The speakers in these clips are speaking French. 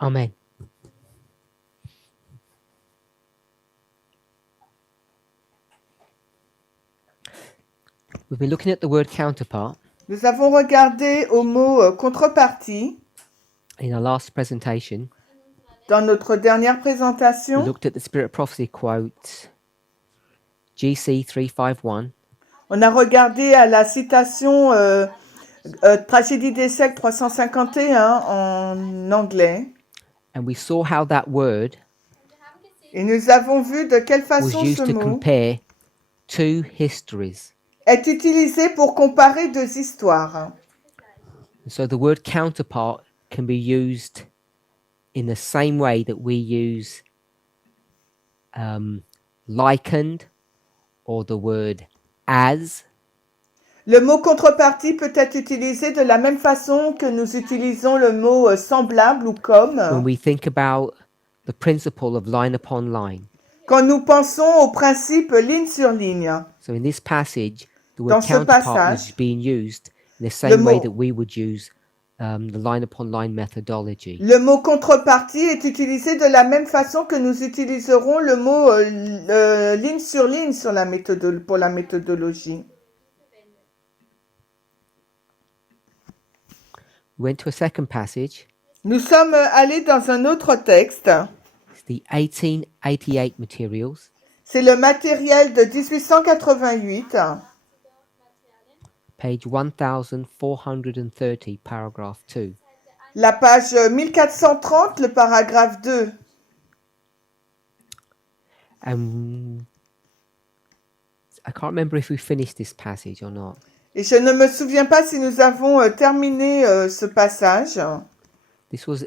Amen. We've been looking at the word counterpart Nous avons regardé au mot contrepartie in our last presentation. dans notre dernière We présentation. looked at the Spirit of Prophecy quote, GC 351, On a regardé à la citation Tragédie des siècles 351 en anglais. and we saw how that word Et nous avons vu de quelle was façon ce used to mot compare two histories. est utilisé pour comparer deux histoires. And so the word counterpart can be used in the same way that we use likened or the word as. Le mot contrepartie peut être utilisé de la même façon que nous utilisons le mot semblable ou When comme. we think about the principle of line upon line. Quand nous pensons au principe ligne sur ligne. So in this passage, the Dans word ce counterpart passage, was being used in the le same way mot- that we would use the line upon line methodology. Le mot contrepartie est utilisé de la même façon que nous utiliserons le mot ligne sur ligne sur la pour la méthodologie. We went to a second passage. Nous sommes allés dans un autre texte. It's the 1888 materials, C'est le matériel de 1888, page 1430, paragraph 2. la page 1430, le paragraphe 2. And I can't remember if we finished this passage or not. Et je ne me souviens pas si nous avons terminé ce passage. This was,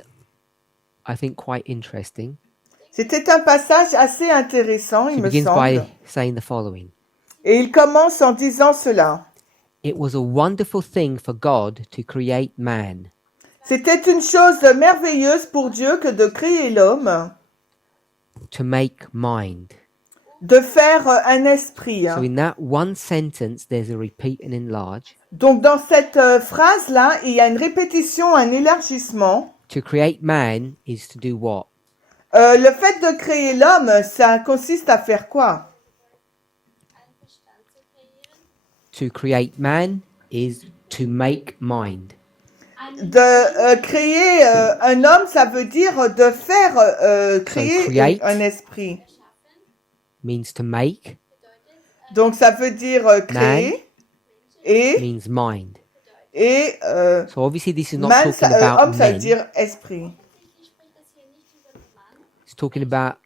I think, quite interesting. C'était un passage assez intéressant, She il me begins semble. by saying the following. Et il commence en disant cela. It was a wonderful thing for God to create man, C'était une chose merveilleuse pour Dieu que de créer l'homme, to make mind. de faire un esprit. So in that one sentence, there's a repeat and enlarge. Donc dans cette phrase-là, il y a une répétition, un élargissement. To create man is to do what? Le fait de créer l'homme, ça consiste à faire quoi? To create man is to make mind. De créer un homme, ça veut dire de faire créer create. un esprit. Means to make, Donc ça veut dire créer et means mind. So obviously this is not man, talking about homme, ça veut men. dire esprit. It's talking about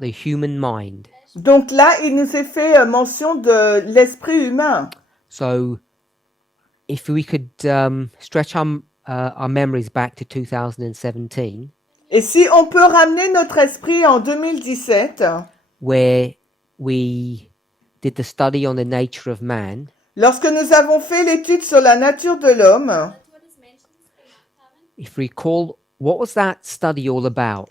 the human mind. Donc là, il nous est fait mention de l'esprit humain. So if we could stretch our memories back to 2017, Et si on peut ramener notre esprit en 2017, where we did the study on the nature of man, lorsque nous avons fait l'étude sur la nature de l'homme, if we recall, what was that study all about?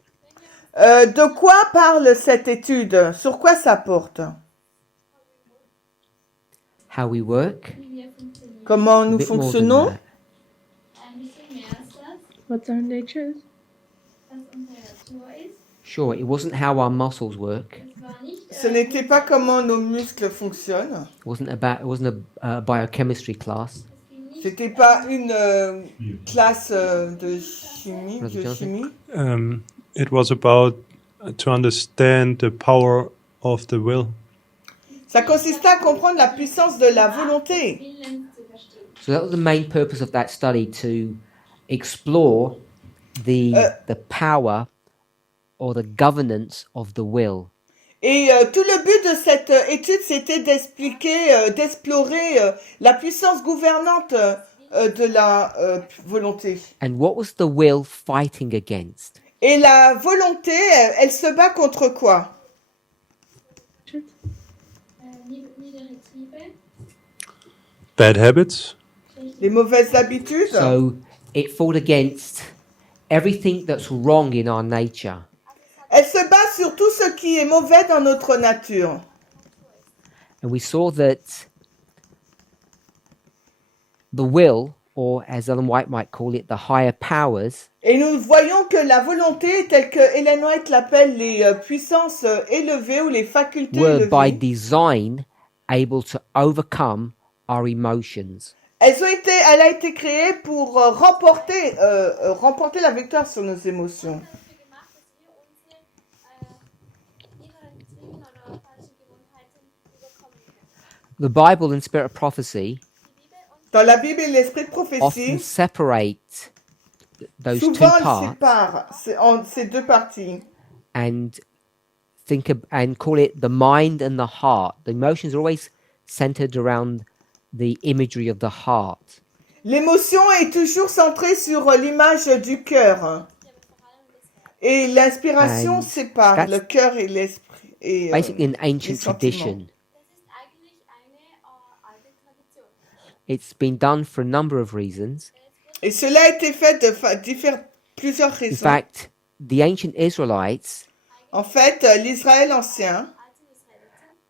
de quoi parle cette étude? Sur quoi ça porte? How we work? Comment A nous bit more than fonctionnons? that. What's our nature? Sure, it wasn't how our muscles work. Ce n'était pas comment nos muscles fonctionnent. It wasn't a biochemistry class. C'était pas une classe de chimie, Brother Jonathan? biochimie. It was about to understand the power of the will. Ça consistait à comprendre la puissance de la volonté. So that was the main purpose of that study, to explore the power or the governance of the will. Et tout le but de cette étude, c'était d'explorer la puissance gouvernante de la volonté. And what was the will fighting against? Et la volonté, elle se bat contre quoi? Bad habits, Les mauvaises habitudes. So it fought against everything that's wrong in our nature. Elle se bat sur tout ce qui est mauvais dans notre nature. And we saw that the will or as Ellen White might call it, the higher powers, Et nous voyons que la volonté, telle que Ellen White l'appelle les puissances élevées ou les facultés were by élevées, design able to overcome our emotions. elle a été créée pour remporter la victoire sur nos émotions. The Bible and Spirit of Prophecy Dans la Bible et l'esprit de often prophétie, separate those two souvent elle parts sépare en ces deux parties. and and call it the mind and the heart. The emotions are always centered around the imagery of the heart. L'émotion est toujours centrée sur l'image du cœur. Et l'inspiration And sépare that's le cœur et l'esprit. Et, Basically, an les ancient sentiments. tradition. It's been done for a number of reasons. Et cela a été fait de plusieurs In raisons. fact, the ancient Israelites, En fait, l'Israël ancien,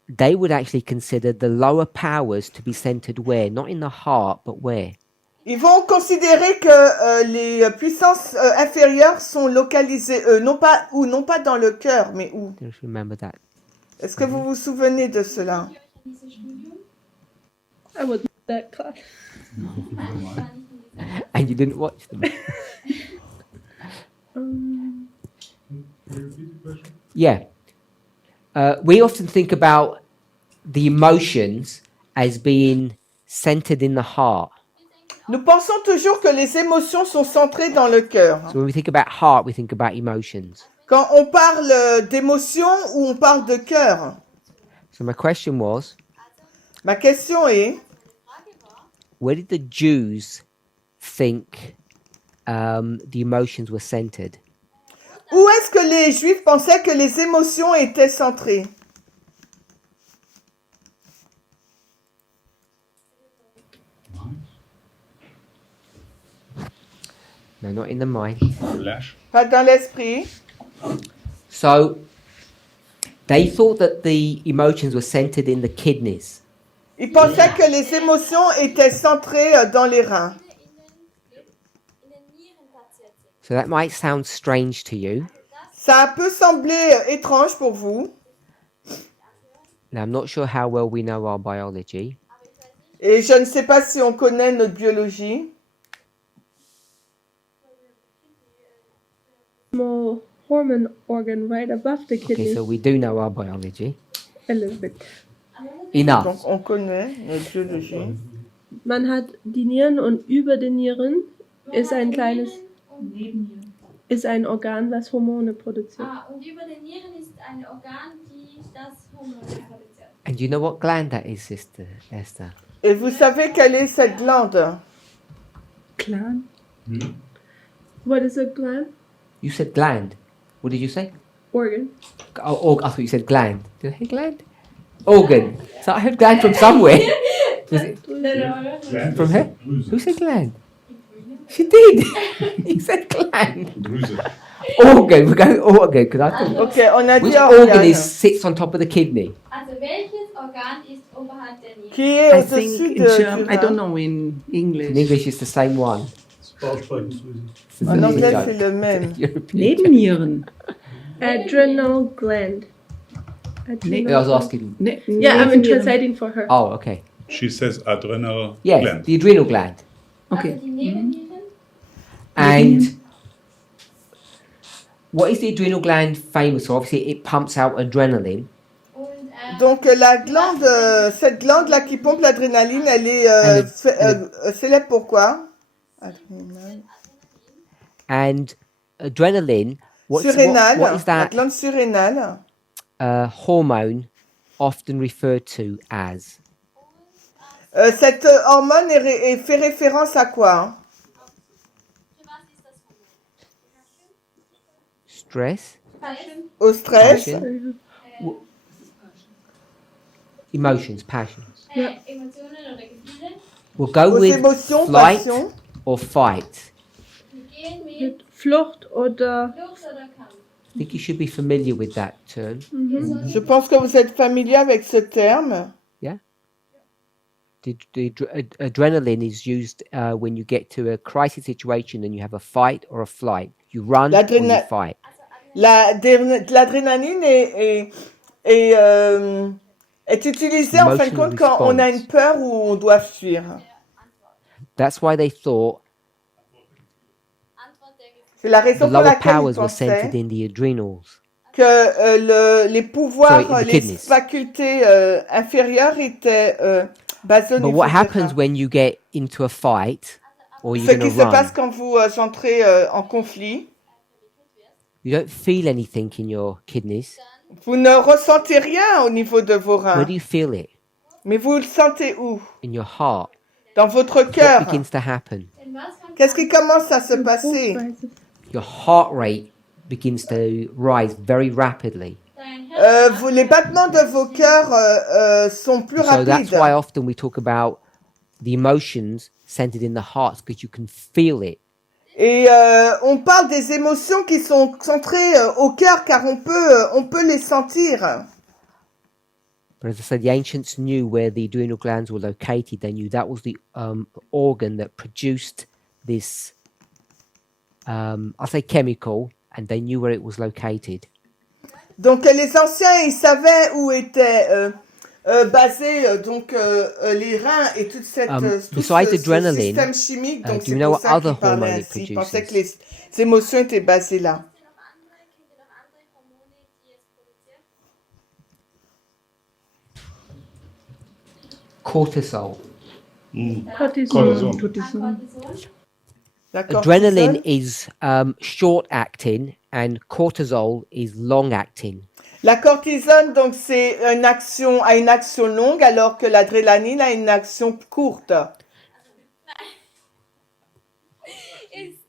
they would actually consider the lower powers to be centered where? Not in the heart, but where? ils vont considérer que les puissances inférieures sont localisées, non pas dans le cœur, mais où? Just remember that. Est-ce que vous vous souvenez de cela? I was that class. And you didn't watch them. Yeah. We often think about the emotions as being centered in the heart. Nous pensons toujours que les émotions sont centrées dans le cœur. So when we think about heart, we think about emotions. Quand on parle d'émotion ou on parle de cœur? So my question was, Ma question est, where did the Jews think the emotions were centered? où est-ce que les Juifs pensaient que les émotions étaient centrées? No, not in the mind. Pas dans l'esprit. So they thought that the emotions were centered in the kidneys. Ils pensaient que les émotions étaient centrées dans les reins. So that might sound strange to you. Ça peut sembler étrange pour vous. Now, I'm not sure how well we know our biology, Et je ne sais pas si on connaît notre biologie. Small hormone organ right above the okay, kidney. so we do know our biology. A little bit. Enough. Donc on connaît notre biologie. Man hat die Nieren und über den Nieren ist ein kleines, ist ein Organ, was Hormone produziert. Und über den Nieren ist ein Organ, die das Hormon produziert. And you know what gland that is, Sister Esther? Et vous savez quelle est cette glande? Gland? What is a gland? You said gland. What did you say? Organ. Oh, I thought you said gland. Did I hear gland? Organ. So I heard gland from somewhere. Was it from her? Who said gland? She did. You said gland. Organ. We're going organ because I thought. Ok, on a Which dit organ organe. sits on top of the kidney? Also welches Organ ist oberhalb der Niere? Qui est I think au-dessus in du German, I don't rein. know in In English. English, it's the same one. En anglais, c'est le même. European Nebennieren. Adrenal gland. Ne- I was asking. Yeah, I'm Nebennieren. translating for her. Oh, okay. She says adrenal Yes, gland. the adrenal gland. Okay. Also die Nebennieren. And what is the adrenal gland famous for? Obviously, it pumps out adrenaline. Und Donc la glande, cette glande-là qui pompe l'adrénaline, elle est célèbre pour quoi? Adrénaline. And adrenaline, what Surrénale, is la that glande surrénale. hormone often referred to as? Cette hormone fait référence à quoi? Stress, Au stress, passion, emotions, passions. Emotionen oder Gefühle. We'll go aux with émotions, flight passions. or fight. Wir gehen mit Mit Flucht oder Flucht oder Kampf. I think you should be familiar with that term. Je pense que vous êtes familier avec ce terme. Yeah. Adrenaline is used when you get to a crisis situation and you have a fight or a flight. You run or you fight. L'adrénaline est utilisée en fin de compte quand on a une peur ou on doit fuir. That's why they thought C'est la raison the pour lower laquelle powers ils were centered pensaient in the adrenals. que les pouvoirs, Sorry, in the les kidneys. facultés inférieures étaient basées au But niveau what des happens reins. when you get into a fight or Ce you're going qui to se passe run? quand vous entrez en conflit, You don't feel anything in your kidneys. vous ne ressentez rien au niveau de vos Where reins. do you feel it? Mais vous le sentez où? In your heart. Dans votre What cœur. begins to happen? Qu'est-ce qui commence à se passer? Your heart rate begins to rise very rapidly. Les battements de vos cœurs sont plus So that's rapides. why often we talk about the emotions centered in the heart, because you can feel it. Et on parle des émotions qui sont centrées au cœur car on peut les sentir. But as I said, the ancients knew where the adrenal glands were located. They knew that was the organ that produced this, I'll say chemical, and they knew where it was located. Donc les anciens, ils savaient où étaient basés donc les reins et toute cette tout besides ce adrenaline, système chimique. Donc do c'est you know pour what ça other qu'ils parlaient hormone it ainsi. Ils produces? pensaient que les émotions étaient basées là. Cortisol. Cortison. D'accord. Adrenaline is short acting and cortisol is long acting. La cortisone, donc, c'est a une action longue, alors que l'adrénaline a une action courte. Ist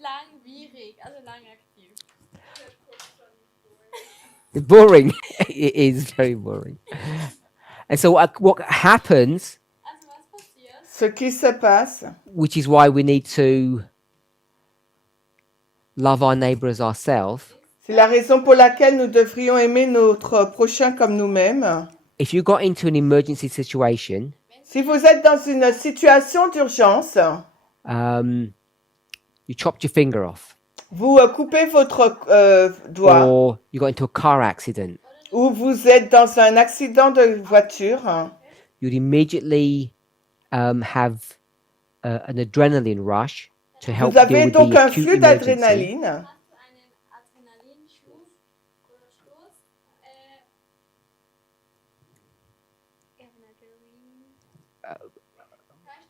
langwierig, also lang aktiv. It's boring. It is very boring. And so what happens, Also was passiert? Ce qui se passe, which is why we need to love our neighbor as ourselves. c'est la raison pour laquelle nous devrions aimer notre prochain comme nous-mêmes. If you got into an emergency situation, Si vous êtes dans une situation d'urgence, you chopped your finger off, vous coupez votre doigt, or you got into a car accident, ou vous êtes dans un accident de voiture, you'd immediately have an adrenaline rush to help vous avez deal with donc the un acute flux emergency. d'adrénaline. Einen Adrenalinschub oder Stoß.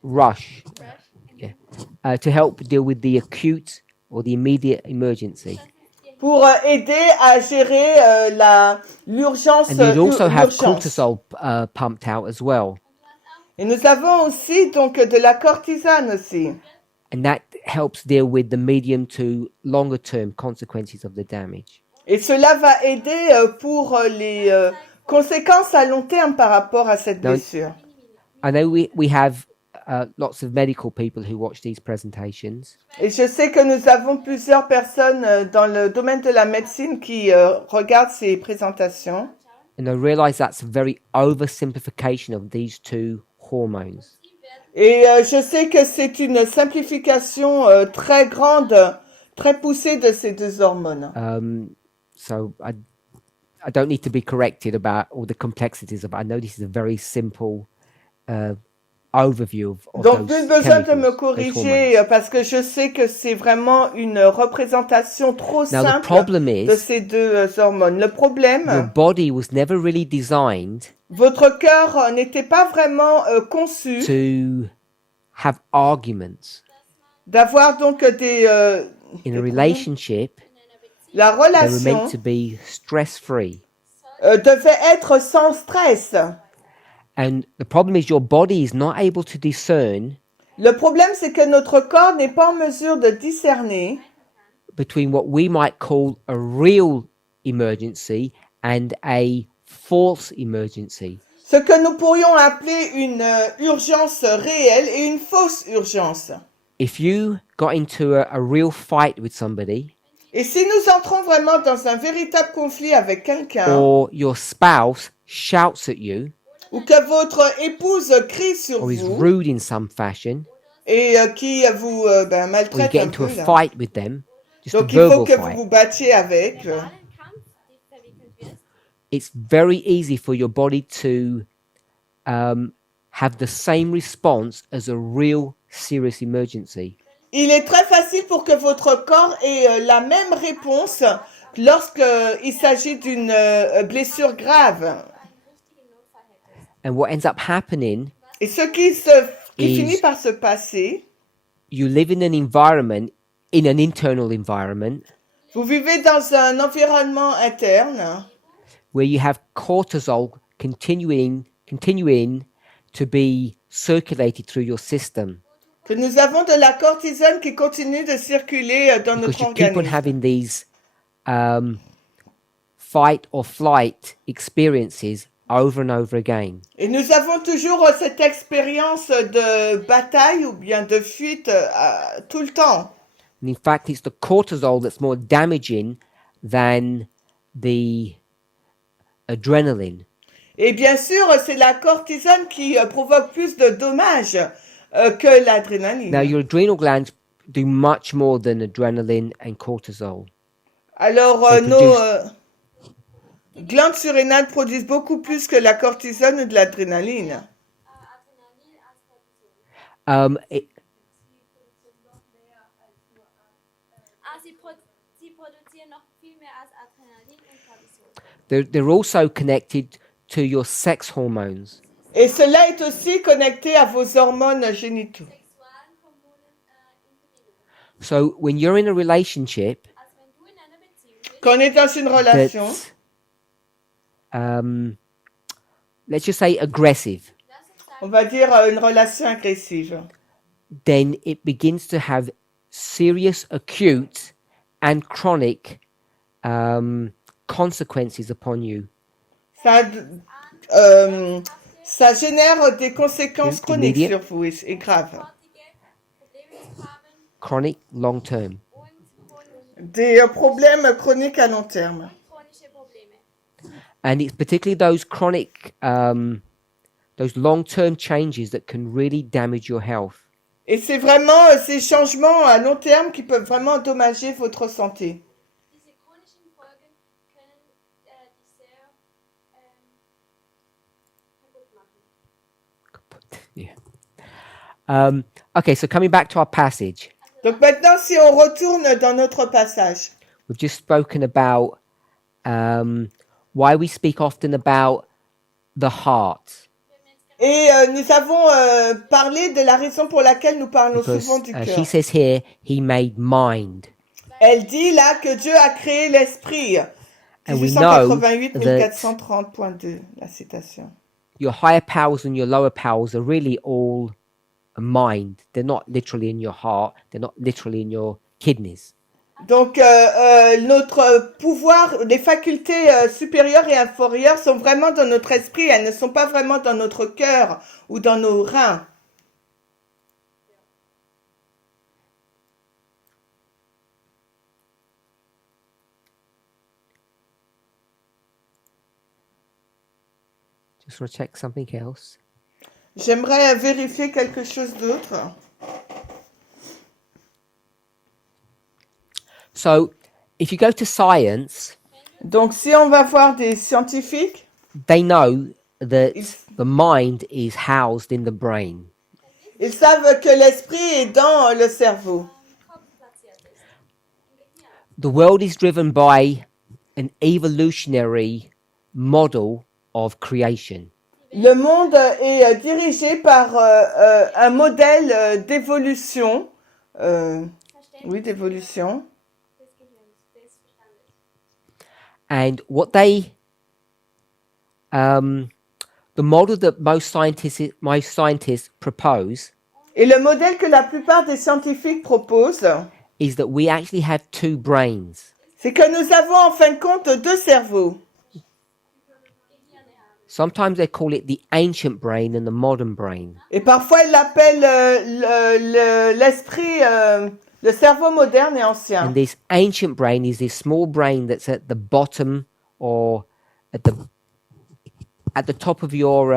Rush, yeah, to help deal with the acute or the immediate emergency. Pour aider à gérer l'urgence. And you'd also have l'urgence. cortisol pumped out as well. Et nous avons aussi donc de la cortisone aussi. And that helps deal with the medium to longer term consequences of the damage. Et cela va aider pour les conséquences à long terme par rapport à cette Non. blessure. I know we have lots of medical people who watch these presentations. Et je sais que nous avons plusieurs personnes dans le domaine de la médecine qui regardent ces présentations. And I realize that's a very oversimplification of these two hormones. Et je sais que c'est une simplification très grande, très poussée de ces deux hormones. So I don't need to be corrected about all the complexities of it. I know this is a very simple overview of Donc, those plus besoin de me chemicals, those corriger hormones. parce que je sais que c'est vraiment une représentation trop Now the simple problem de is ces deux hormones. Le your problème, body was never really designed votre cœur n'était pas vraiment conçu to have arguments. d'avoir donc des In a relationship, la they were relation meant to be stress-free. devait être sans stress. And the problem is your body is not able to discern Le problème, c'est que notre corps n'est pas en mesure de discerner between what we might call a real emergency and a false emergency. ce que nous pourrions appeler une urgence réelle et une fausse urgence. If you got into a real fight with somebody, Et si nous entrons vraiment dans un véritable conflit avec quelqu'un, or your spouse shouts at you, ou que votre épouse crie sur or is vous rude in some fashion, et qui vous or you maltraite get un into a peu là. fight with them, just a Donc il faut verbal que vous fight, vous battiez avec. verbalen Kampf verwickelt wirst, it's very easy for your body to have the same response as a real serious emergency. Il est très facile pour que votre corps ait la même réponse lorsqu'il s'agit d'une blessure grave. einen richtigen Notfall hättest. And what ends up happening, Et ce qui finit par se passer, you live in an environment, in an internal environment, vous vivez dans un environnement interne where you have cortisol continuing to be circulated through your system, que nous avons de la cortisone qui continue de circuler dans because notre you keep on organisme. having these fight or flight experiences over and over again. Et nous avons toujours cette expérience de bataille ou bien de fuite tout le temps. And in fact, it's the cortisol that's more damaging than the adrenaline. Et bien sûr, c'est la cortisone qui provoque plus de dommages que l'adrénaline. Now, your adrenal glands do much more than adrenaline and cortisol. Alors, They nos glandes surrénales produisent beaucoup plus que la cortisone ou de l'adrénaline. It, Sie produzieren noch viel mehr als Adrenalin und Cortisol. they're also connected to your sex hormones. Et cela est aussi connecté à vos hormones génitaux. Sexualhormonen in Bewegung. So when you're in a relationship Als wenn du in einer Beziehung bist, Quand on est dans une relation, that's, let's just say aggressive, lass uns on sagen, va dire une relation agressive, then it begins to have serious, acute, and chronic consequences upon you. ça génère des conséquences chroniques Immediate. sur vous et graves. sofortige Probleme zu haben Chronic, long term. und Des problèmes chroniques à long terme. chronische Probleme. And it's particularly those chronic, those long-term changes that can really damage your health. Et c'est vraiment ces changements à long terme qui peuvent vraiment endommager votre santé. Diese chronischen Folgen können dich sehr kaputt machen. Okay, so coming back to our passage, Donc maintenant, si on retourne dans notre passage, we've just spoken about why we speak often about the heart, et nous avons parlé de la raison pour laquelle nous parlons because souvent du she cœur. says here, he made mind. Elle dit là que Dieu a créé l'esprit. And we know 1888 that 1430.2, la citation. your higher powers and your lower powers are really all a mind. They're not literally in your heart. They're not literally in your kidneys. Donc notre pouvoir, les facultés supérieures et inférieures sont vraiment dans notre esprit. Elles ne sont pas vraiment dans notre cœur ou dans nos reins. Just want to check something else. J'aimerais vérifier quelque chose d'autre. So, if you go to science, Donc si on va voir des scientifiques, they know that If- the mind is housed in the brain. ils savent que l'esprit est dans le cerveau. Kopf platziert ist. The world is driven by an evolutionary model of creation. Le monde est dirigé par un modèle d'évolution. Oui, d'évolution. Des Gehirns, des Verstandes. And what they, the model that most scientists propose Et le modèle que la plupart des scientifiques proposent, is that we actually have two brains. c'est que nous avons en fin de compte deux cerveaux. Sometimes they call it the ancient brain and the modern brain. Et parfois, ils l'appellent l'esprit, le cerveau moderne et ancien. And this ancient brain is this small brain that's at the bottom or at the at the top of your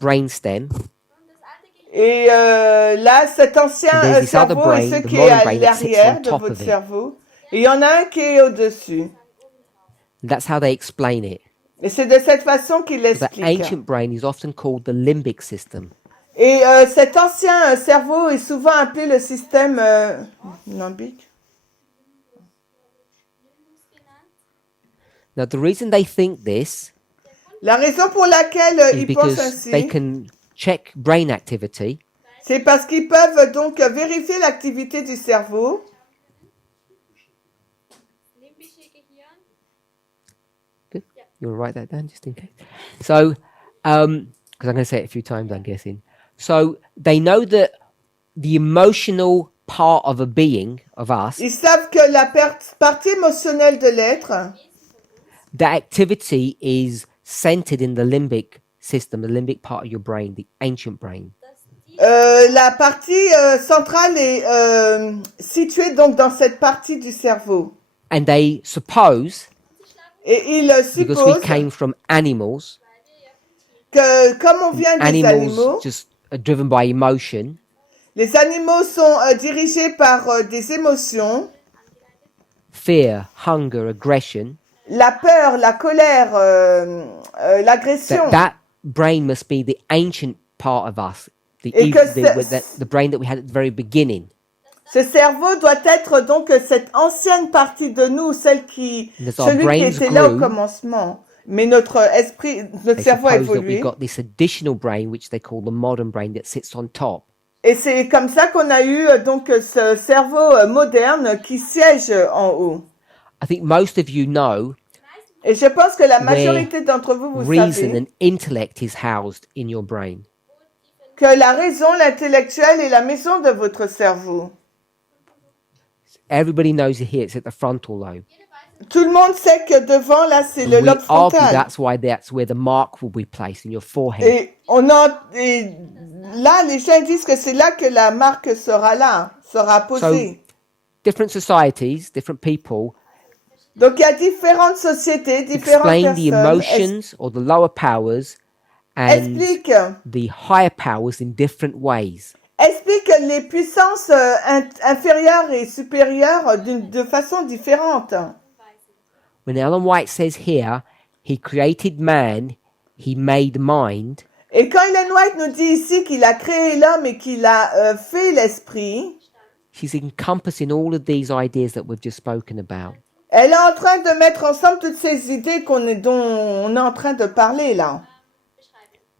brainstem. Et là, cet ancien And there's this other cerveau est brain, ce the qui est modern à brain, that sits l'arrière on de top votre of it. cerveau. Et il y en a un qui est au-dessus. That's how they explain it. Et c'est de cette façon qu'il The l'explique. ancient brain is often called the limbic system. Et cet ancien cerveau est souvent appelé le système limbique. Now, the reason they think this La raison pour laquelle is ils pensent because they ainsi, can check brain activity c'est parce qu'ils peuvent donc vérifier l'activité du cerveau. Limbische Gehirn. Good. You want to write that down just in case? So, because I'm going to say it a few times, I'm guessing. So, they know that the emotional part of a being, of us, Ils savent que la partie émotionnelle de l'être, that activity is centered in the limbic system, the limbic part of your brain, the ancient brain. la partie centrale est située donc dans cette partie du cerveau. And they suppose, Et ils because we supposent came from animals, que comme on vient des animals animaux, just are driven by emotion, les animaux sont dirigés par des émotions, fear, hunger, aggression, la peur, la colère, l'agression. that brain must be the ancient part of us, Et que the brain that we had at the very beginning. Ce cerveau doit être donc cette ancienne partie de nous, celui qui brains était là au grew, commencement. Mais notre esprit, notre They cerveau a suppose that we évolué. got this additional brain, which they call the modern brain, that sits on top. Et c'est comme ça qu'on a eu donc ce cerveau moderne qui siège en haut. I think most of you know Et je pense que la majorité d'entre vous, vous reason savez and intellect is housed in your brain. que la raison, l'intellectuel est la maison de votre cerveau. Everybody knows it here, it's at the frontal lobe. Tout le monde sait que devant, là, c'est le We lobe argue frontal. that's where the mark will be placed in your forehead. Et là, les gens disent que c'est là que la marque sera là, sera posée. Different societies, different people Donc, il y a différentes sociétés, différentes explain the personnes emotions or the lower powers and expliquent the higher powers in different ways. les puissances inférieures et supérieures de façon différente. When Ellen White says here, he created man, he made mind, Et quand Ellen White nous dit ici qu'il a créé l'homme et qu'il a fait l'esprit, she's encompassing all of these ideas that we've just spoken about. elle est en train de mettre ensemble toutes ces idées dont on est en train de parler là.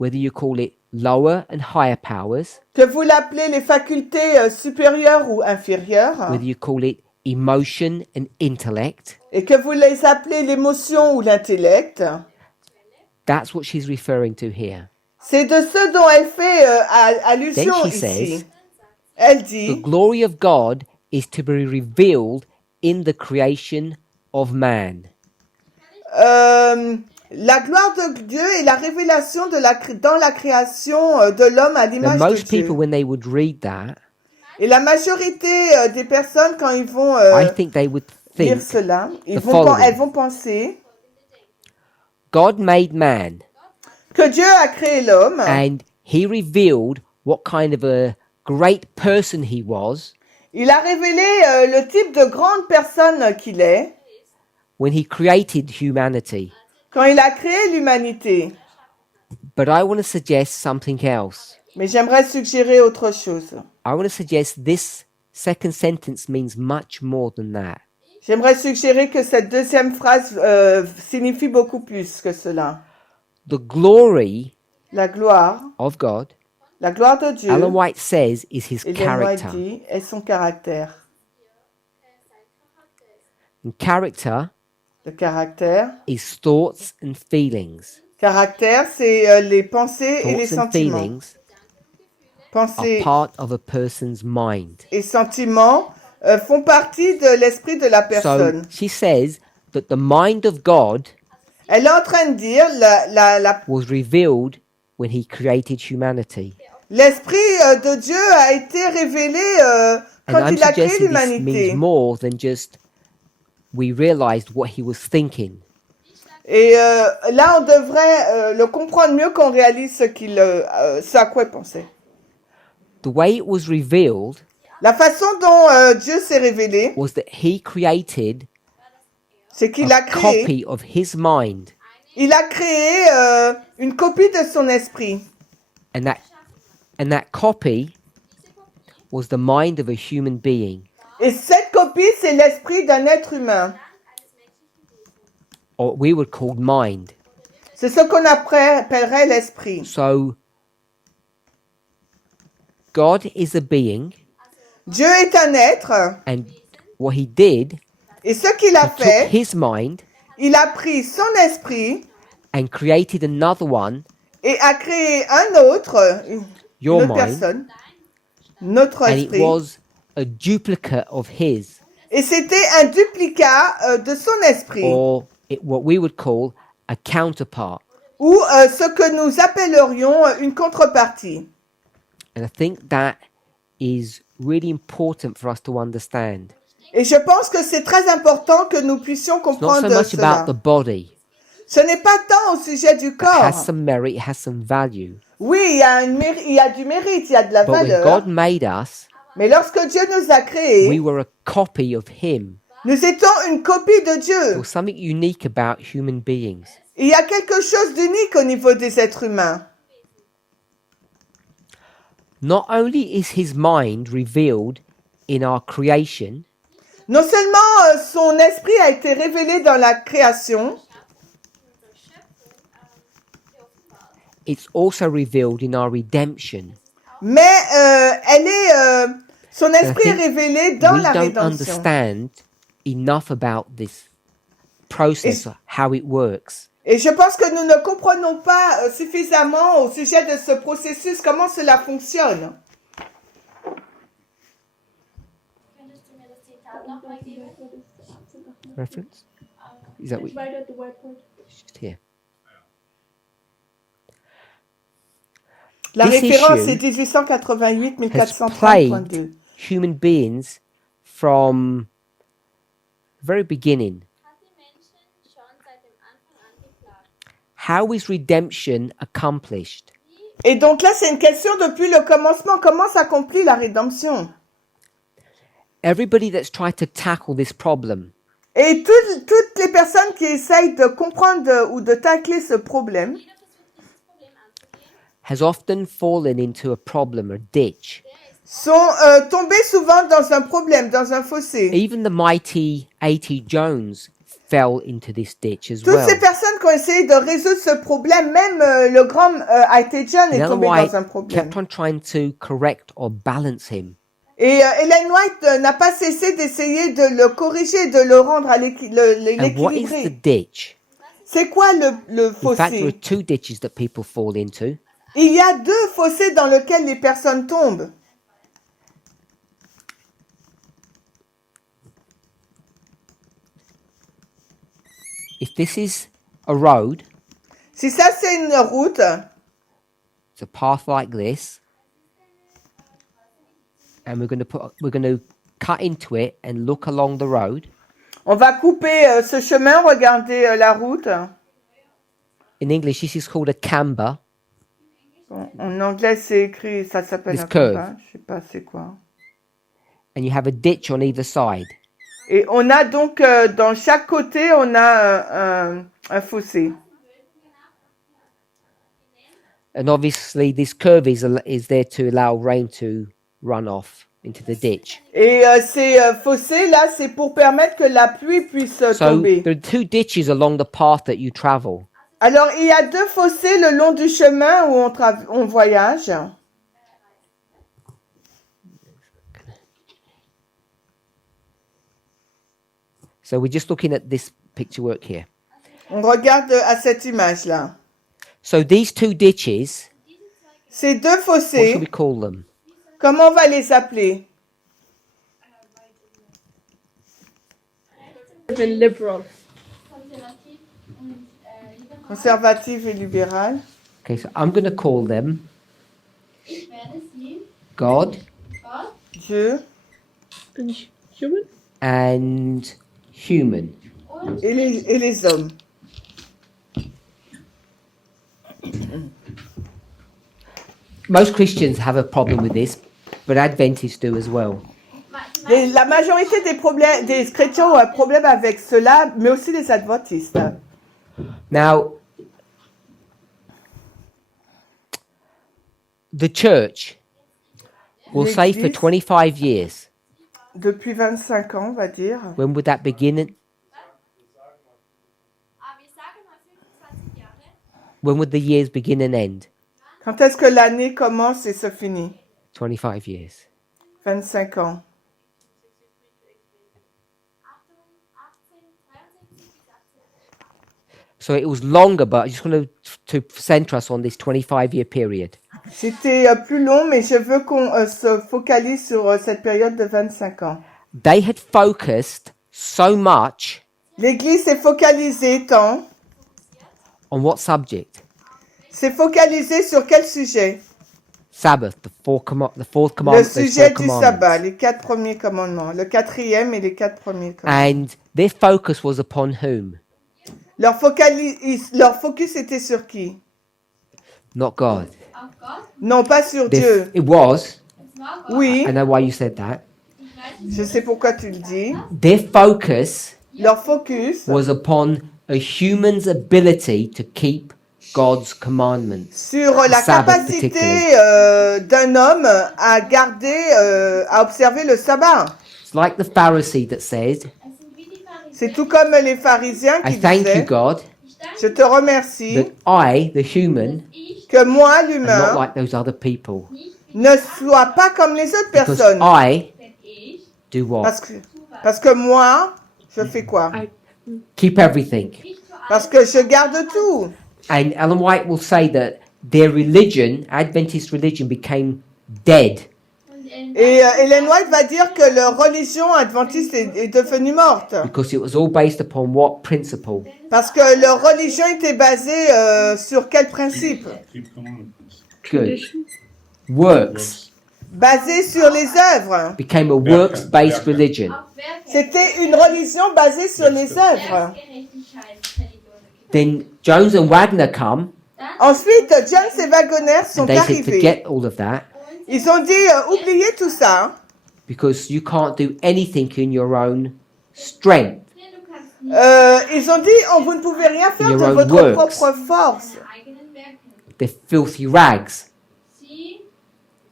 Whether you call it lower and higher powers, Que vous l'appelez les facultés supérieures ou inférieures, whether you call it emotion and intellect, et que vous les appelez l'émotion ou l'intellect, that's what she's referring to here. c'est de ce dont elle fait allusion Then she ici. says, Elle the dit, glory of God is to be revealed in the creation of man. la gloire de Dieu est la révélation dans la création de l'homme à Now, l'image de most Dieu. people, when they would read that, Et la majorité des personnes, quand ils vont I think they would lire think cela, the following. elles vont penser God made man que Dieu a créé l'homme and he revealed what kind of a great person he was il a révélé le type de grande personne qu'il est when he created humanity. quand il a créé l'humanité. But I want to suggest something else. Mais j'aimerais suggérer autre chose. I want to suggest this second sentence means much more than that. J'aimerais suggérer que cette deuxième phrase signifie beaucoup plus que cela. The glory La gloire de Dieu, Ellen White says, is his Ellen White character. dit, est son caractère. And character Le caractère, is thoughts and feelings. c'est les pensées et les Thoughts and sentiments. feelings Pensées are part of a person's mind. et sentiments font partie de l'esprit de la So personne. she says that the mind of God Elle est en train de dire was revealed when he created humanity. l'esprit de Dieu a été révélé And quand I'm il a créé suggesting this l'humanité. means more than just we realized what he was thinking. Et là, on devrait le comprendre mieux qu'on réalise ce à quoi il pensait. The way it was revealed La façon dont Dieu s'est révélé, was that he created c'est qu'il a a créé, copy of his mind, il a créé une copie de son esprit. and that copy was the mind of a human being, Et cette copie, c'est l'esprit d'un être humain. or we would call mind. C'est ce qu'on appellerait l'esprit. So God is a being, Dieu est un être, and what he did, et ce qu'il a he took fait, his mind il a pris son esprit and created another one, et a créé un autre, une your autre mind, personne, notre and it esprit. was a duplicate of his, Et c'était un duplicat de son esprit, or what we would call a counterpart. ou ce que nous appellerions une contrepartie. And I think that is really important for us to understand. Et je pense que c'est très important que nous puissions It's not so comprendre much cela. about the body. Ce n'est pas tant au sujet du It has corps. some merit, it has some value. Oui, il y a du mérite, il y a de la But when valeur. God made us, Mais lorsque Dieu nous a we créés, were a copy of him. nous étions une copie de There Dieu. was something unique about human beings. Il y a quelque chose d'unique au niveau des êtres humains. Not only is his mind revealed in our creation, Non seulement son esprit a été révélé dans la création, it's also revealed in our redemption. mais son And I esprit est think révélé dans we la don't rédemption. understand enough about this process, how it works. Et je pense que nous ne comprenons pas suffisamment au sujet de ce processus, comment cela fonctionne. Könntest du mir das Zitat nochmal geben? Reference? Is that what Right at the whiteboard. just here? La This référence issue est 1888 has 1430.2. plagued human beings from the very beginning. Hat die Menschen schon seit dem Anfang an geplagt. How is redemption accomplished? Et donc là, c'est une question depuis le commencement. Comment s'accomplit la rédemption? Everybody that's tried to tackle this problem Et toutes les personnes qui essayent de comprendre ou de tacler ce problème has often fallen into a problem, a ditch. sont tombées souvent dans un problème, dans un fossé. Even the mighty A.T. Jones fell into this ditch as Toutes well. ces personnes qui ont essayé de résoudre ce problème, même le grand A.T. John est Ellen tombé White dans un problème. kept on trying to correct or balance him. Et Ellen White n'a pas cessé d'essayer de le corriger, de le rendre à And what is the l'équilibré. ditch? C'est quoi le In fact, there are fossé? two ditches that people fall into. Il y a deux fossés dans lesquels les personnes tombent. If this is a road, Si ça c'est une route, it's a path like this, and we're going to cut into it and look along the road. on va couper ce chemin, regarder la route. In English, this is called a camber. Bon, en anglais c'est écrit, ça s'appelle This un curve. compas, je sais pas c'est quoi. And you have a ditch on either side. Et on a donc dans chaque côté, on a un fossé. And obviously, this curve is there to allow rain to run off into the ditch. Et ces fossés là, c'est pour permettre que la pluie puisse So tomber. there are two ditches along the path that you travel. Alors il y a deux fossés le long du chemin où on voyage. So we're just looking at this picture work here. On regarde à cette image là. So these two ditches, Ces deux what should fossés, we call them? comment on va les appeler? Been liberal. Konservativ und liberal. Conservative et libérale. Okay, so I'm going to call them Ich werde sie God Gott Dieu And human? and human. und et les hommes. most Christians have a problem with this, but Adventists do as well. La majorité des chrétiens ont un problème avec cela, mais aussi les adventistes. Now, the church will say for L'Église, 25 years. depuis 25 ans, on va dire. When would that begin? Aber wir sagen mal 25 Jahre. When would the years begin and end? Quand est-ce que l'année commence et se finit? 25 years. 25 ans. 18, So it was longer, but I just want to center us on this 25-year period. C'était plus long, mais je veux qu'on se focalise sur cette période de 25 ans. They had focused so much L'Église s'est focalisée tant. on what subject? S'est focalisée sur quel sujet? Sabbath, the fourth Le commandment, those sujet four du commandments. sabbat, les 4 premiers commandements. Le 4e et les 4 premiers commandements. And their focus was upon whom? Leur focus était sur qui? Not God. auf Gott. Non, pas sur Dieu. It was. Es war Gott. Oui, I know why you said that. je sais pourquoi tu le dis. Their focus Leur focus was upon a human's ability to keep God's commandments. sur la Sabbath capacité d'un homme à garder, à observer le sabbat. It's like the Pharisee that says, Es sind wie die Pharisäer. C'est tout comme les pharisiens I qui thank you, disaient, God, Ich danke je te remercie that I, the human, ich que moi, am not l'humain, like those other people. nicht bin, ne sois pas comme les autres Because personnes. I denn ich do what? Parce que moi, je fais quoi? Keep everything. nicht zu Parce que je garde tout. And Ellen White will say that their religion, Adventist religion, became dead und Et Ellen White va dire que leur religion adventiste est devenue morte. because it was all based upon what principle? Parce que leur religion était basée sur quel principe? Keep commandments. Good. Works Basée sur les œuvres. became a works-based religion. auf Werke, C'était une religion basée sur les œuvres. Werksgerechtigkeitsreligion. Then Jones and Wagner come Ensuite, Jones et Wagner sont and they said, arrivés. forget all of that Ils ont dit, oubliez tout ça, because you can't do anything in your own strength. Denn du kannst nicht Ils ont dit, vous ne pouvez rien faire Your de own votre works. propre force. deine eigenen Werke. They're filthy rags. Sie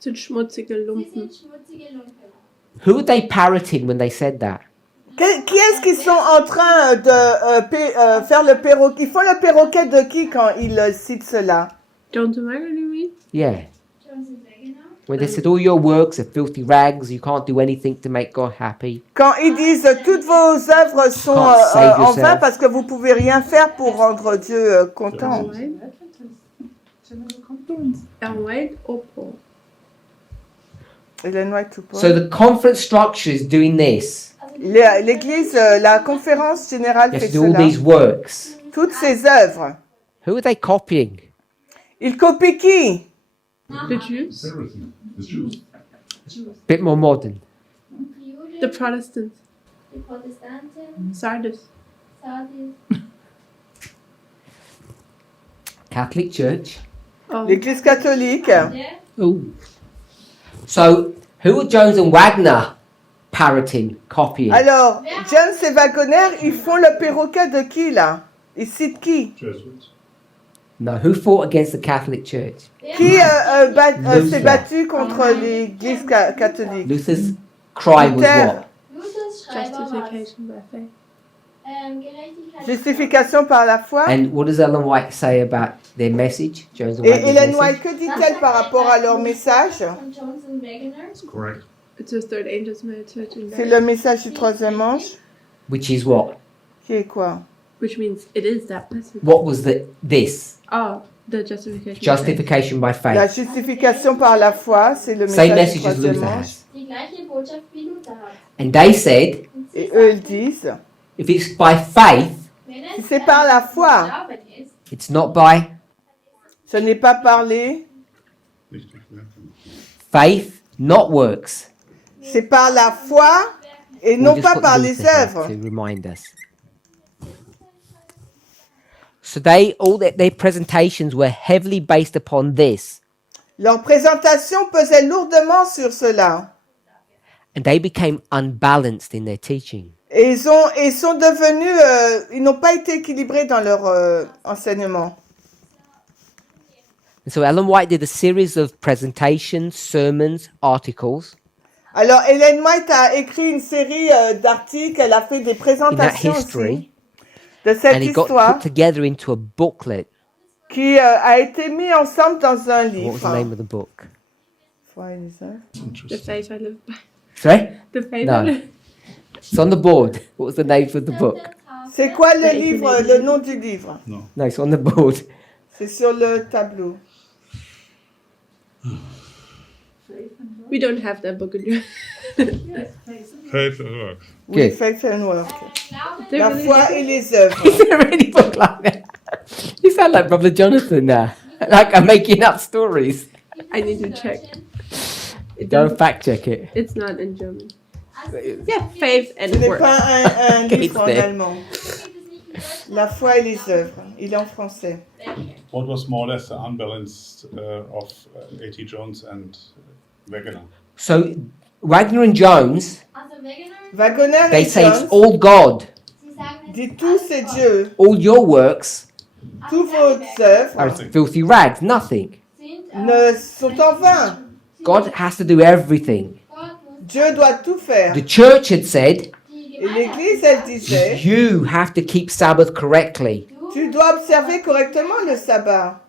Sind schmutzige Lumpen. sind schmutzige Lumpen. Who are they parroting when they said that? Qui est-ce qui sont en train de faire le perroquet? Ils font le perroquet de qui quand ils citent cela? Don't you mean? Yeah. Jones und Wagner. When they said all your works are filthy rags, you can't do anything to make God happy. Quand ils disent toutes vos œuvres sont Can't save en vain yourself. parce que vous pouvez rien faire pour rendre Dieu content. White Oppo. Ellen White ou pas? So the conference structure is doing this. L'Église, la conférence générale You have fait to do all cela. these works. Toutes ces œuvres. Who are they copying? Ils copient qui? The Jews. Bit more modern. Die Juden, The Protestants. die Protestanten, Sardis. Sardis, Catholic Church. Oh. L'Église catholique. der Oh. So who are Jones and Wagner parroting, copying? Alors, Jones et Wagner, ils font le perroquet de qui là? Ils citent qui? Jesuits. No, who fought against the Catholic Church? Qui Luther. s'est battu contre l'Église catholique? Luther's cry was Luther. what? Luthers Schreiber war Justification by faith. Gerechtigkeit. Justification par la foi. And what does Ellen White say about their message? Jones and Et Wagner's Ellen message? White, que dit-elle par rapport à leur message? Von Jones und Wagner. Correct. It's the third angel's meditation. C'est le message du troisième ange. Which is what? Qui est quoi? Which means it is that message. What was this? Oh, the justification. Justification by La faith. justification par la foi, c'est le Same message du message as troisième Luther ange. has. Die gleiche Botschaft wie Luther hat. And they said, Und sie Et sagt, eux, ils disent, if it's by faith, wenn si es c'est par la foi, Glauben ist, it's not by ce n'est pas parler, Nicht durch Werke. faith, not works. c'est par la foi et We'll non just pas put par Luther les here œuvres. to remind us. So all their presentations were heavily based upon this. Leur présentation pesait lourdement sur cela. And they became unbalanced in their teaching. Et ils sont devenus, ils n'ont pas été équilibrés dans leur enseignement. And so Ellen White did a series of presentations, sermons, articles Alors, Ellen White a écrit une série d'articles, elle a fait des in that présentations history, aussi de cette and it got histoire put together into a booklet. qui a été mis ensemble dans un What was the livre. name of the book? The faith I live by. Sorry? The faith No. I live. It's on the board. What was the name of the book? C'est quoi le livre, le nom du livre? No, it's on the board. C'est sur le tableau. We don't have that book in Faith and work. Oui, Good. Faith and Work. They're La really foi et les œuvres. Is there any book like that? You sound like Brother Jonathan now. Like I'm making up stories. I need to check. It Go doesn't- fact check it. It's not in German. Yeah, faith Ce and n'est work. pas un livre en It's there. allemand. La foi et les œuvres. Il est en français. What was more or less the unbalance of A.T. Jones and Wegener? So Wagner and Jones, Also Wegener, Wagoner they et say it's Jones all God. sie sagen jetzt, dit tout c'est Dieu. All your works Tous vos œuvres are filthy rags, nothing. sind ne sont en vain. God has to do everything. Gott muss Dieu doit tout faire. The church had said, die Et l'Église, elle disait, you have to keep Sabbath correctly. tu dois observer correctement le sabbat.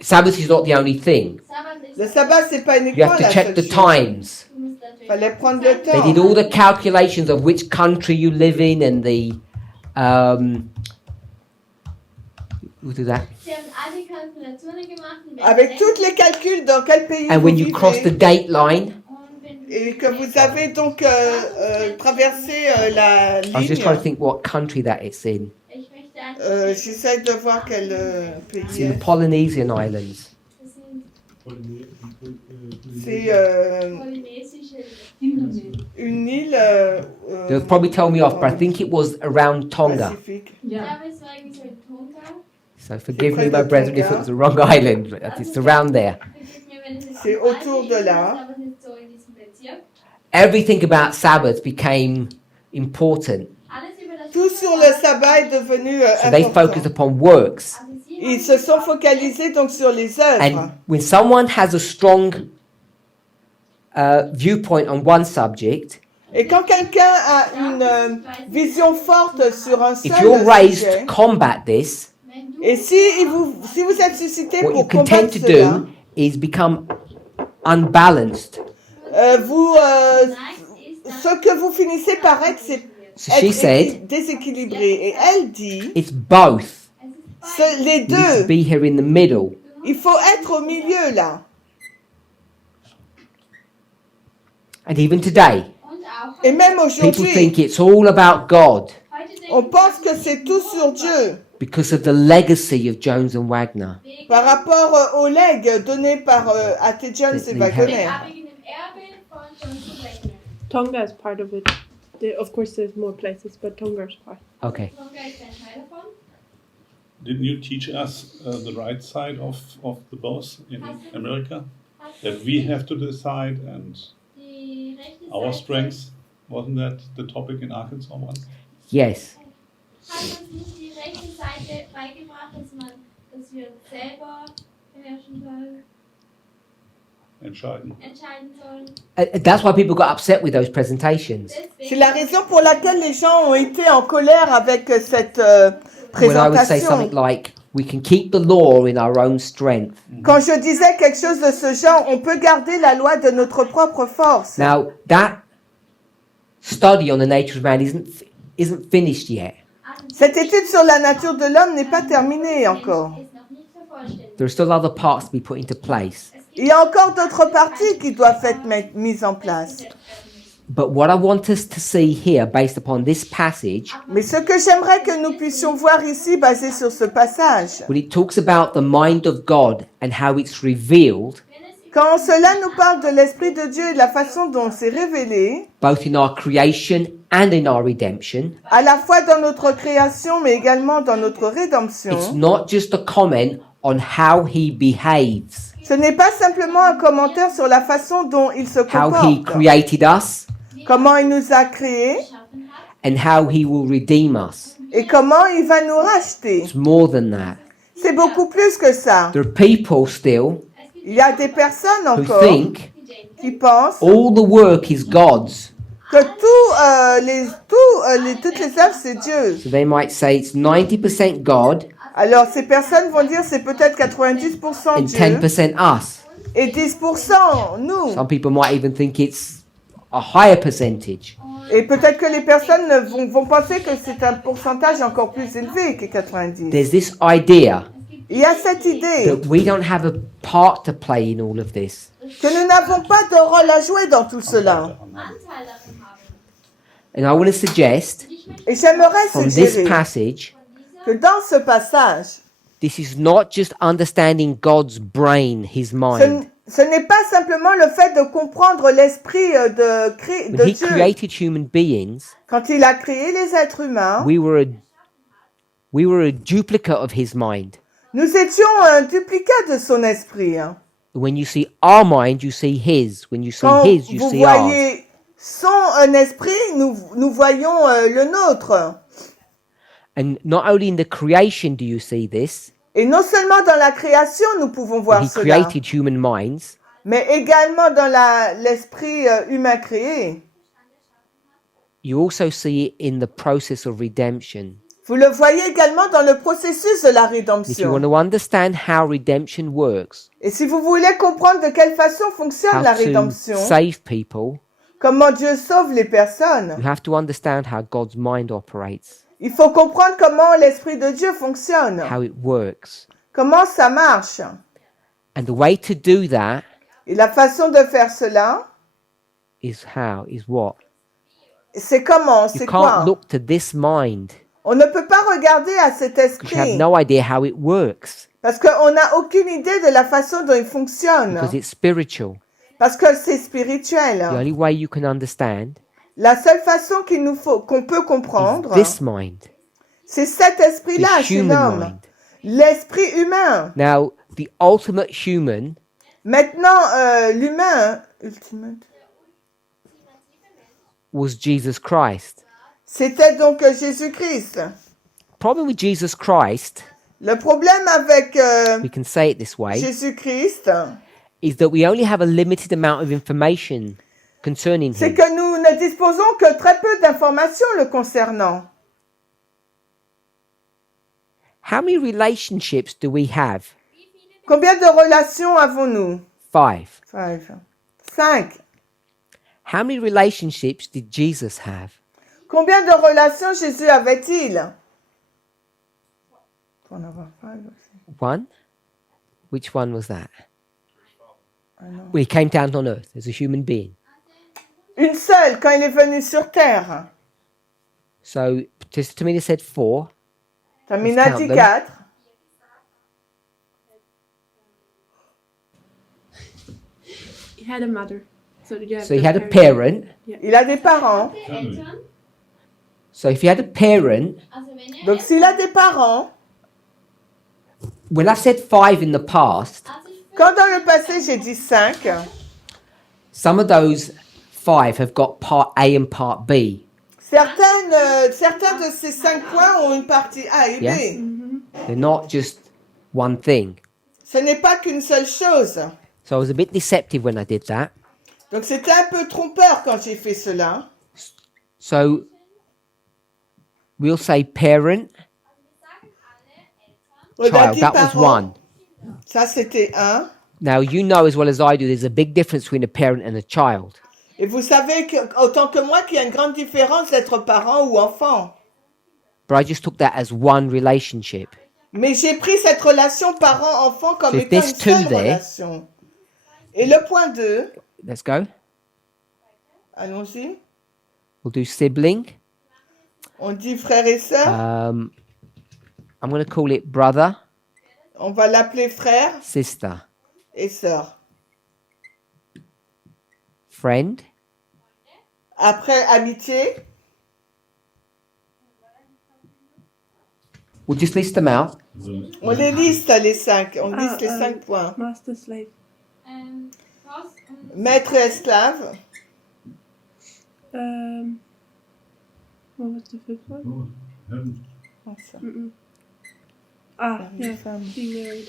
Sabbath is not the only thing. Sabbat ist, Le sabbat, c'est pas You uniquement have to la check seule the chose. times. du musst natürlich Fallait prendre le They did temps. all the calculations of which country you live in and the who do that? Sie haben alle Kalkulationen gemacht, in welchem Avec Land tous les calculs dans quel pays And vous when you cross the vivez. date line, und wenn Et que vous avez donc traversé la I was just trying to ligne. think what country that it's in. ich möchte eigentlich, J'essaie de voir quel pays It's in the est. Polynesian Islands. das sind C'est polynesische une île They'll probably tell me off, but I think it was around Tonga. Pacifique. Ich glaube, es war irgendwie so in Tonga. So forgive me, my brethren, if it was the wrong island. But it's around there. Vergiss mir, wenn es jetzt C'est die autour falsche de Insel là. ist, aber es ist so in diesem Bezirk. Everything about Sabbath became important. Alles über das Tout sur le sabbat est devenu So they focused important. upon works. Also sie Ils se sont focalisés donc sur les œuvres. And when someone has a strong viewpoint on one subject, Et quand quelqu'un a une vision forte sur un if you're seul raised sujet, to combat this, wenn du et si vous êtes suscité what you pour can tend combattre to cela, do is become unbalanced. neigst, ist ce que vous finissez par être, c'est So she être said, déséquilibré. Et elle dit, it's both. les You need to deux, be here in the middle. il faut être au milieu là. And even today, und auch Et même people think aujourd'hui, it's all about God heute on denken pense que c'est tout sur Dieu because of the legacy of Jones and Wagner. par rapport au legs donné par A.T. Jones et They Wagoner. aber in dem Erbe von Johnson Wagner. Tonga is part of it. Of course, there's more places, but Tonga is part. Okay. Tonga ist ein Teil davon. Didn't you teach us the right side of the boss in America? Hast That du we have to decide and die rechte our Seite, strengths? Wasn't that the topic in Arkansas once? Yes. hat uns nicht die rechte Seite beigebracht, dass wir selber beherrschen sollen, Entscheiden. entscheiden sollen. That's why people got upset with those presentations. C'est Deswegen la raison pour laquelle les gens ont été en colère avec cette When I would say présentation. something like, we can keep the law in our own strength. Quand je disais quelque chose de ce genre, on peut garder la loi de notre propre force. Now, that study on the nature of man isn't finished yet. Cette étude sur la nature de l'homme n'est pas terminée encore. ist noch nicht vervollständigt. There are still other parts to be put into place. Es Il y a encore d'autres parties qui doivent être mises en place. But what I want us to see here, based upon this passage, Mais ce que j'aimerais que nous puissions voir ici, basé sur ce passage, when it talks about the mind of God and how it's revealed, quand cela nous parle de l'Esprit de Dieu et de la façon dont c'est révélé, both in our creation and in our redemption, à la fois dans notre création, mais également dans notre it's rédemption, not just a comment on how he behaves. Ce n'est pas simplement un commentaire sur la façon dont il se how He comporte, created us, comment il nous a créés and how He will redeem us. et comment il va nous racheter. It's more than that. C'est beaucoup plus que ça. There are people still Il y a des personnes who encore think qui pensent all the work is God's. que toutes les œuvres, c'est Dieu. So they might say it's 90% God Alors, ces personnes vont dire c'est peut-être 90% and Dieu 10% us. et 10% nous. Some people might even think it's a higher percentage. Et peut-être que les personnes vont penser que c'est un pourcentage encore plus élevé que 90. There's this idea Il y a cette idée that we don't have a part to play in all of this. que nous n'avons pas de rôle à jouer dans tout cela. Anteil darin haben. And I want to suggest Et j'aimerais from this suggérer passage, que dans ce passage, this is not just understanding God's brain, His mind. ce n'est pas simplement le fait de comprendre l'esprit de When He Dieu. created human beings, Quand il a créé les êtres humains, we were a duplicate of His mind. nous étions un duplicat de son esprit. Hein. When you see our mind, you see His. When you see Quand His, you vous see ours. voyez son esprit, nous voyons le nôtre. And not only in the creation do you see this, Et non seulement dans la création, nous pouvons voir He cela, created human minds, mais également dans l'esprit humain créé. you also see it in the process of redemption. Vous le voyez également dans le processus de la If you rédemption. want to understand how redemption works, Et si vous voulez comprendre de quelle façon fonctionne how la to rédemption, save people, comment Dieu sauve les you personnes, have to understand how God's mind operates, il faut comprendre comment l'esprit de Dieu fonctionne, how it works. comment ça marche. And the way to do that Et la façon de faire cela, is what? c'est comment, You c'est can't quoi. look to this mind On ne peut pas regarder à cet because you have esprit no idea how it works parce qu'on n'a aucune idée de la façon dont il fonctionne, because it's spiritual. parce que c'est The spirituel. only way you can understand La seule façon qu'on peut is comprendre, this mind, c'est cet esprit-là the chez human l'homme, mind. l'esprit humain. Now, the ultimate human Maintenant, l'humain, ultimate, was Jesus Christ. c'était donc Jésus-Christ. Problem with Jesus Christ, Le problème avec we can say it this way, Jésus-Christ, is that we only have a limited amount of information concerning c'est him. que nous ne disposons que très peu d'informations le concernant. How many relationships do we have? Combien de relations avons-nous? 5. 5. How many relationships did Jesus have? Combien de relations Jésus avait-il? Pour en avoir 5 aussi. 1? Which one was that? Ah non. Well, he came down on earth as a human being. Une seule quand il est venu sur terre. So, Tamina said 4. Tamina Let's count dit them. 4. He had a mother. So, did you have So he the had a parent? parent. Il a des parents. Eltern, So if he had a parent, also wenn Donc s'il a des parents, when I said 5 in the past, als ich quand dans le passé j'ai dit 5, some of those 5 have got part A and part B. certains de ces 5 points ont une partie A et B. Yeah. They're not just one thing. Ce n'est pas qu'une seule chose. So I was a bit deceptive when I did that. Donc c'était un peu trompeur quand j'ai fait cela. So we'll say parent, On a child. dit That was parents. 1. Ça c'était 1. Now you know as well as I do there's a big difference between a parent and a child. Et vous savez autant que moi qu'il y a une grande différence d'être parent ou enfant. But I just took that as one relationship. Mais j'ai pris cette relation parent-enfant comme So if étant une there's two seule there- relation. Et le point 2, Let's go. allons-y, We'll do sibling. on dit frère et sœur, I'm going to call it brother, on va l'appeler frère sister, et sœur. friend, Après amitié, we'll just list them out. on les liste les 5, on liste les Ah, 5 points. Master slave. Boss und Maître et esclave. What was the fifth one? Ah, ça. Ah, yeah. Femme. Being married.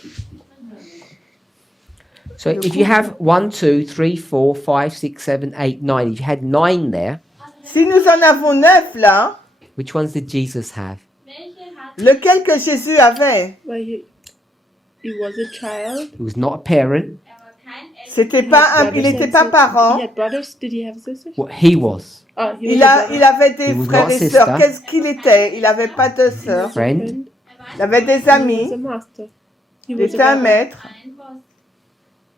So if you have 1, 2, 3, 4, 5, 6, 7, 8, 9, if you had 9 there, Si nous en avons 9 là, which ones did Jesus have? welche hat lequel que Jésus avait? Well, he was a child. He was not a parent. war kein Eltern. C'était pas il n'était pas parent. He had brothers. Did he have sisters? What he was. Oh, he Il, was a il brother. avait des He was frères not et sister. sœurs. Qu'est-ce qu'il était? Il n'avait pas de sœurs. Friend. Il avait des He was amis. a master. He Il was était a un brother. maître. Ein Boss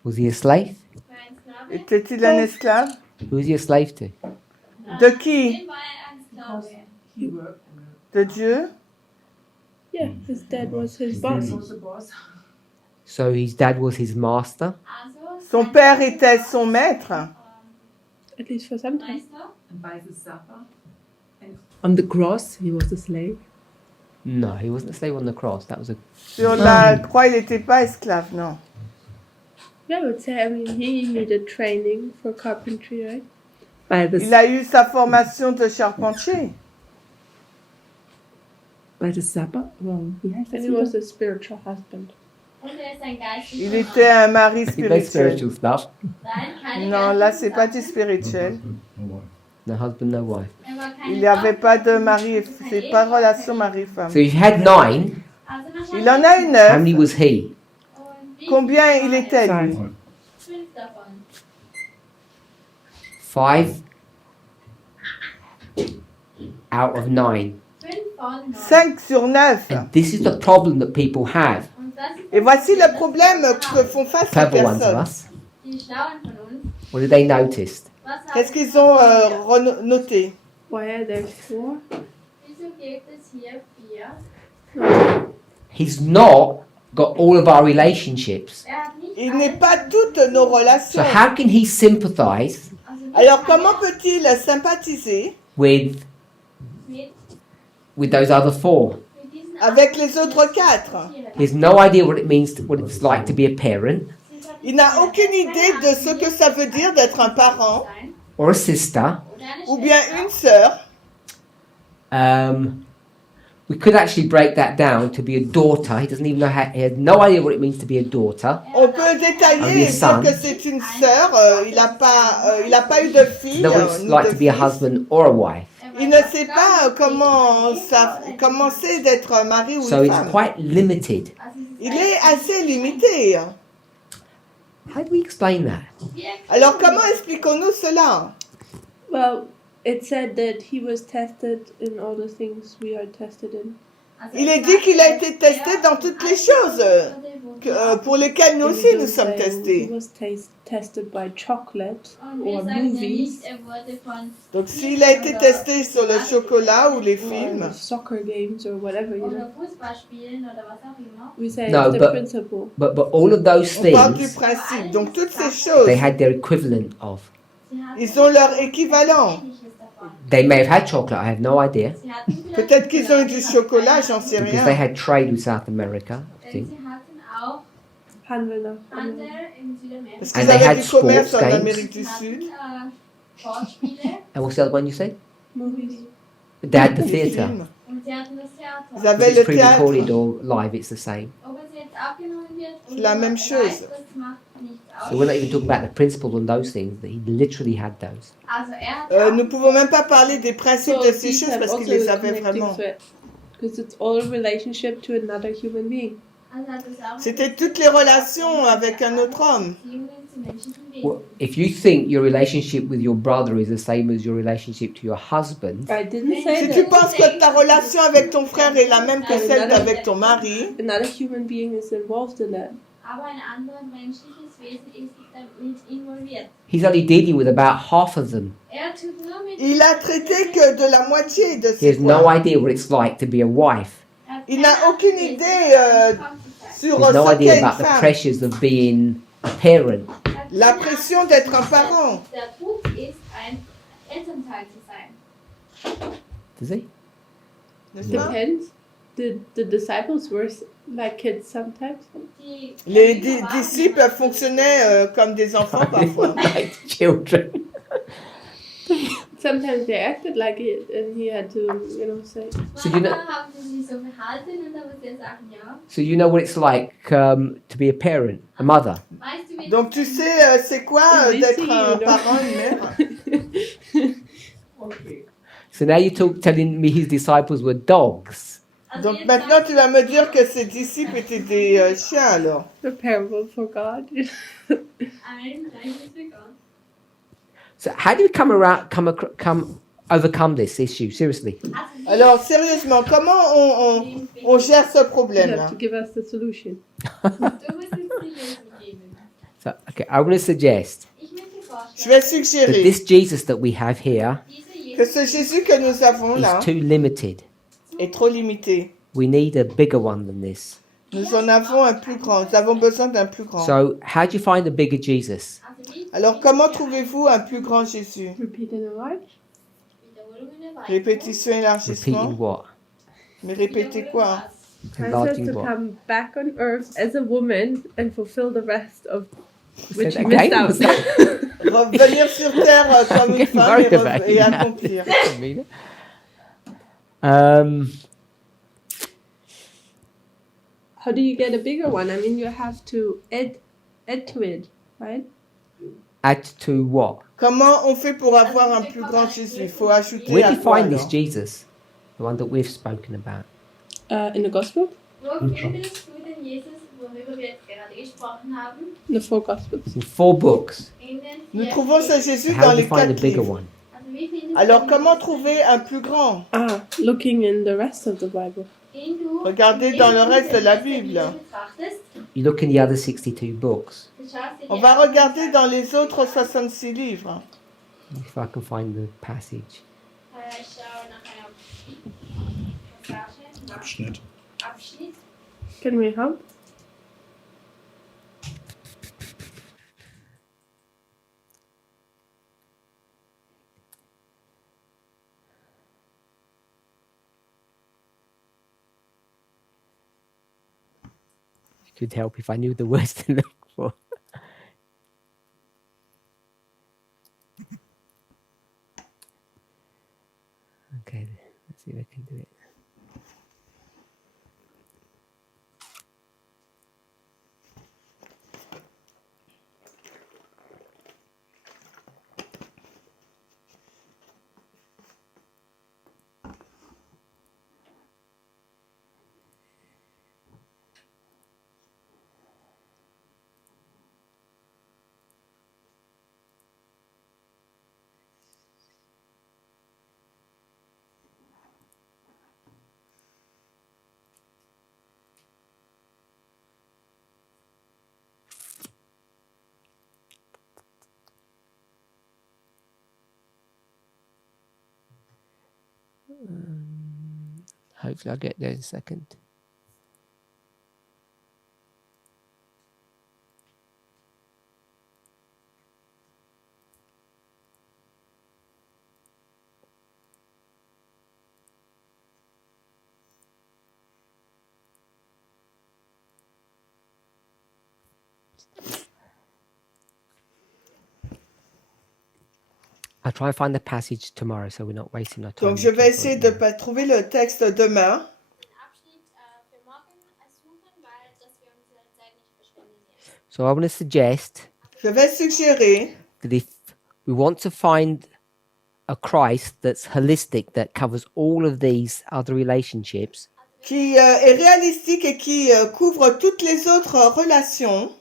Was he a slave? war ein Sklave. Était-il un esclave? Who was he a slave to? De qui? Wem war ein Sklave? De Dieu. Yeah, his dad was his boss. So his dad was his master. Also, Son père était son maître. At least for some time. Meister. On the cross, he was a slave. No, he wasn't a slave on the cross. That was a. Sur la croix, il n'était pas esclave, non. Yeah, I would say. I mean, he needed training for carpentry, right? By the, Il a eu sa formation de charpentier. by the Sabbath. Well, he has And he was a spiritual husband. Und ist ein geistlicher Il Mann. était un mari He made spirituel. spiritual stuff. Nein, keine Non, là, c'est geistlichen pas du Sachen. spirituel. No husband, no wife. War keine Il n'y avait Frau. pas de mari, c'est pas relation mari-femme. So if you had 9, Also Il en a eu how many 9. was he? Und wie Combien viel il war était, es? lui? 5 davon. 5 out of 9. 5 von 9. 5 sur 9. And this is the problem that people have. Und das ist Et voici le problème que font face les Clever ones of personnes. us. die Schlauen von uns. What did they notice? Was haben Qu'est-ce qu'ils ont noté? Why are there 4? Wieso gibt es hier 4? He's not got all of our relationships. Hat nicht Il alle- n'est pas toutes nos So relations. how can he sympathize also nicht Alors alle comment peut-il sympathiser with mit those other 4? diesen avec les autres 4? He has no idea what it means, what it's like to be a parent Il n'a aucune idée de ce que ça veut dire d'être un parent sein or a sister. oder eine ou bien Schwester. une sœur. We could actually break that down to be a daughter. He doesn't even know how. He has no idea what it means to be a daughter. On peut détailler et dire que c'est une sœur. Il n'a pas eu de fille. Know what it's ni like de to be a fils. husband or a wife. Il ne sait pas comment c'est d'être un mari ou So une it's femme. quite limited. Also es ist Il est assez limité. How do we explain that? wie erklärt Alors comment expliquons-nous cela? Well, it said that he was tested in all the things we are tested in. Also Il es est dit sagt, qu'il a dass été testé dans toutes les choses pour lesquelles nous And we aussi don't nous sommes say, testés. He was tested by chocolate Und wir or sagen ja movies nicht, wurde von Donc s'il a été testé sur le chocolat ou les films, or soccer games or whatever, you know. oder Fußballspielen oder was auch immer. We say No, it's the but- principle. But all of those on parle du things, principe. Donc toutes ces choses, they had their equivalent of. Sie hatten ils ont leur équivalent. Ähnliches davon. They may have had chocolate. I have no idea Sie hatten vielleicht Peut-être qu'ils ont eu du chocolat, j'en sais because they rien. had trade with South America. I Denn think. sie hatten auch Handel nach Handel in Südamerika. Parce And qu'ils they avaient had du commerce sports en games. Amérique du Sie Sud. hatten Sportspiele And what's the other one you said? movies. They had the Des theatre. films. und sie hatten das Theater. Ils If avaient it's le pre-recorded théâtre. or live, it's the same. Ob es jetzt aufgenommen wird C'est la même chose. live, das macht nichts aus. So we're not even talking about the principles on those things. That he literally had those. Also er hat Nous ne pouvons même pas parler des principes So de ces these choses have parce also qu'il les a avait connecting vraiment. thread because it's all relationship to another human being. also hat es auch C'était toutes les relations avec un autre homme. Beziehungen zu menschlichen Wesen. Well, if you think your relationship with your brother is the same as your relationship to your husband, I didn't say Si that. tu penses que ta relation avec ton frère est la même que celle avec ton mari, Another human being is involved in that. Aber ein anderes menschliches Wesen ist damit involviert. he's only dealing with about half of them. Tut nur mit il a traité que de la moitié de He ses has no points. idea what it's like to be a wife. Il n'a aucune idée sur He has no ce idea qu'est une about the femme. pressures of being a parent. La pression d'être un parent. Der Druck ist, ein Elternteil zu sein. Does he? N'est-ce pas? Depends. the disciples were like kids sometimes. Die Les Jünger waren disciples immer so fonctionnaient comme des enfants parfois. Like children. Sometimes they acted like it, and he had to, say. So you know- Manchmal haben sie sich so verhalten und da muss er sagen, ja. So you know what it's like to be a parent, a mother. Weißt du, wie Donc tu sais, c'est quoi Oui, d'être si, un non. parent, une mère? So now you're telling me his disciples were dogs. Also Donc jetzt maintenant sagst tu vas me dire que ses disciples étaient des chiens alors. The parable for God. du ein Gleichnis für Gott. So how do you come overcome this issue? Seriously. Also Alors sérieusement, comment on gère ce You problème-là? have to give us the solution. du musst uns die Lösung geben. So okay, I'm going to suggest Ich möchte Je vorstellen, vais that suggérer this Jesus that we have here dieser que Jesus ce Jésus que nous avons là is too limited. est trop limité. We need a bigger one than this. Nous en avons un plus grand. Nous avons besoin d'un plus grand. So how do you find a bigger Jesus? also wie Alors comment trouvez-vous un plus grand Jésus? Repeat in the word. Wiederholung in der Weise. Répétition, Repeating élargissement. what? Mais répétez quoi? I said Enlarging to what? come back on earth as a woman and fulfill the rest of which Say you that missed again? out. Was that- Revenir sur terre comme une Getting femme worried about et you now. accomplir. Amina. Um, How do you get a bigger one? I mean, you have to add to it, right? add to what? Comment on fait pour avoir un plus grand Jésus? Il faut ajouter Where à do you quoi find this alors? Jesus? The one that we've spoken about. In the gospel, Wo findest du den Jesus, worüber wir jetzt gerade gesprochen haben? the four gospels. It's in 4 books. In den Nous vier trouvons ce Büchern. Jésus How dans do you les find a quatre bigger livres. one? Also wie findest Alors du comment den trouver un plus grand? Looking in the rest of the Bible. Den du Regardez dans le reste de la Bible. betrachtest, You look in the other 62 books. du schaust dir On die va anderen regarder Seiten dans les autres 66 livres. If I can find the passage. Ich schaue nach einer Passage, nach Abschnitt. Abschnitt. Can we help? It could help if I knew the words to look for. Okay, let's see if I can do it. Hopefully I'll get there in a second. I'll try and find the passage tomorrow so we're not wasting our time. Donc je vais looking for essayer it de now. trouver le texte demain. Den Abschnitt für morgen suchen, weil dass wir unsere Zeit nicht verschwenden jetzt. So I want to suggest Je vais suggérer that if we want to find a Christ that's holistic, that covers all of these other relationships, qui est réalistique et qui couvre toutes les autres relations.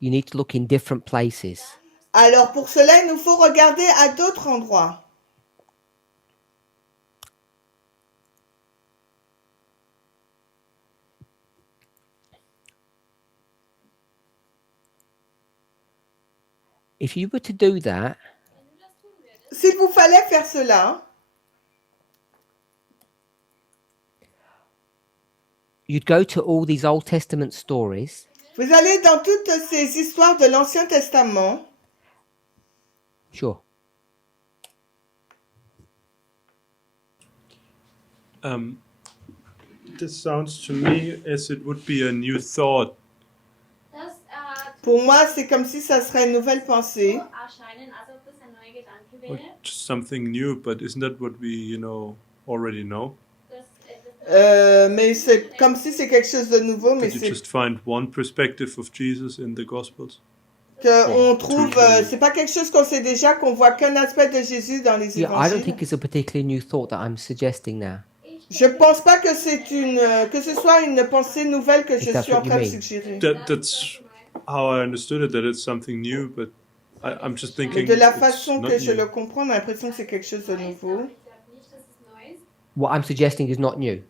you need to look in different places. Alors pour cela, il nous faut regarder à d'autres endroits. If you were to do that, S'il vous fallait faire cela, you'd go to all these Old Testament stories vous allez dans toutes ces histoires de l'Ancien Testament. Sure. This sounds to me as it would be a new thought. Das Pour moi, c'est comme si ça serait une nouvelle pensée. erscheinen, als ob das ein neuer Gedanke Or wäre. just something new, but isn't that what we, already know? Dass etwas Mais c'est comme si c'est quelque chose de nouveau, mais Did you c'est just find one perspective of Jesus in the Gospels? qu'on trouve, c'est pas quelque chose qu'on sait déjà, qu'on voit qu'un aspect de Jésus dans les Yeah, I don't évangiles. think it's a particularly new thought that I'm suggesting now. Je pense pas que que ce soit une pensée nouvelle que je If that's suis en what you train de mean. suggérer. That's how I understood it, that it's something new, but I'm just Mais thinking de la it's façon not que je new. le comprends, on a l'impression que c'est quelque chose de nouveau. Ich glaube nicht, dass es neu ist. What I'm suggesting is not new.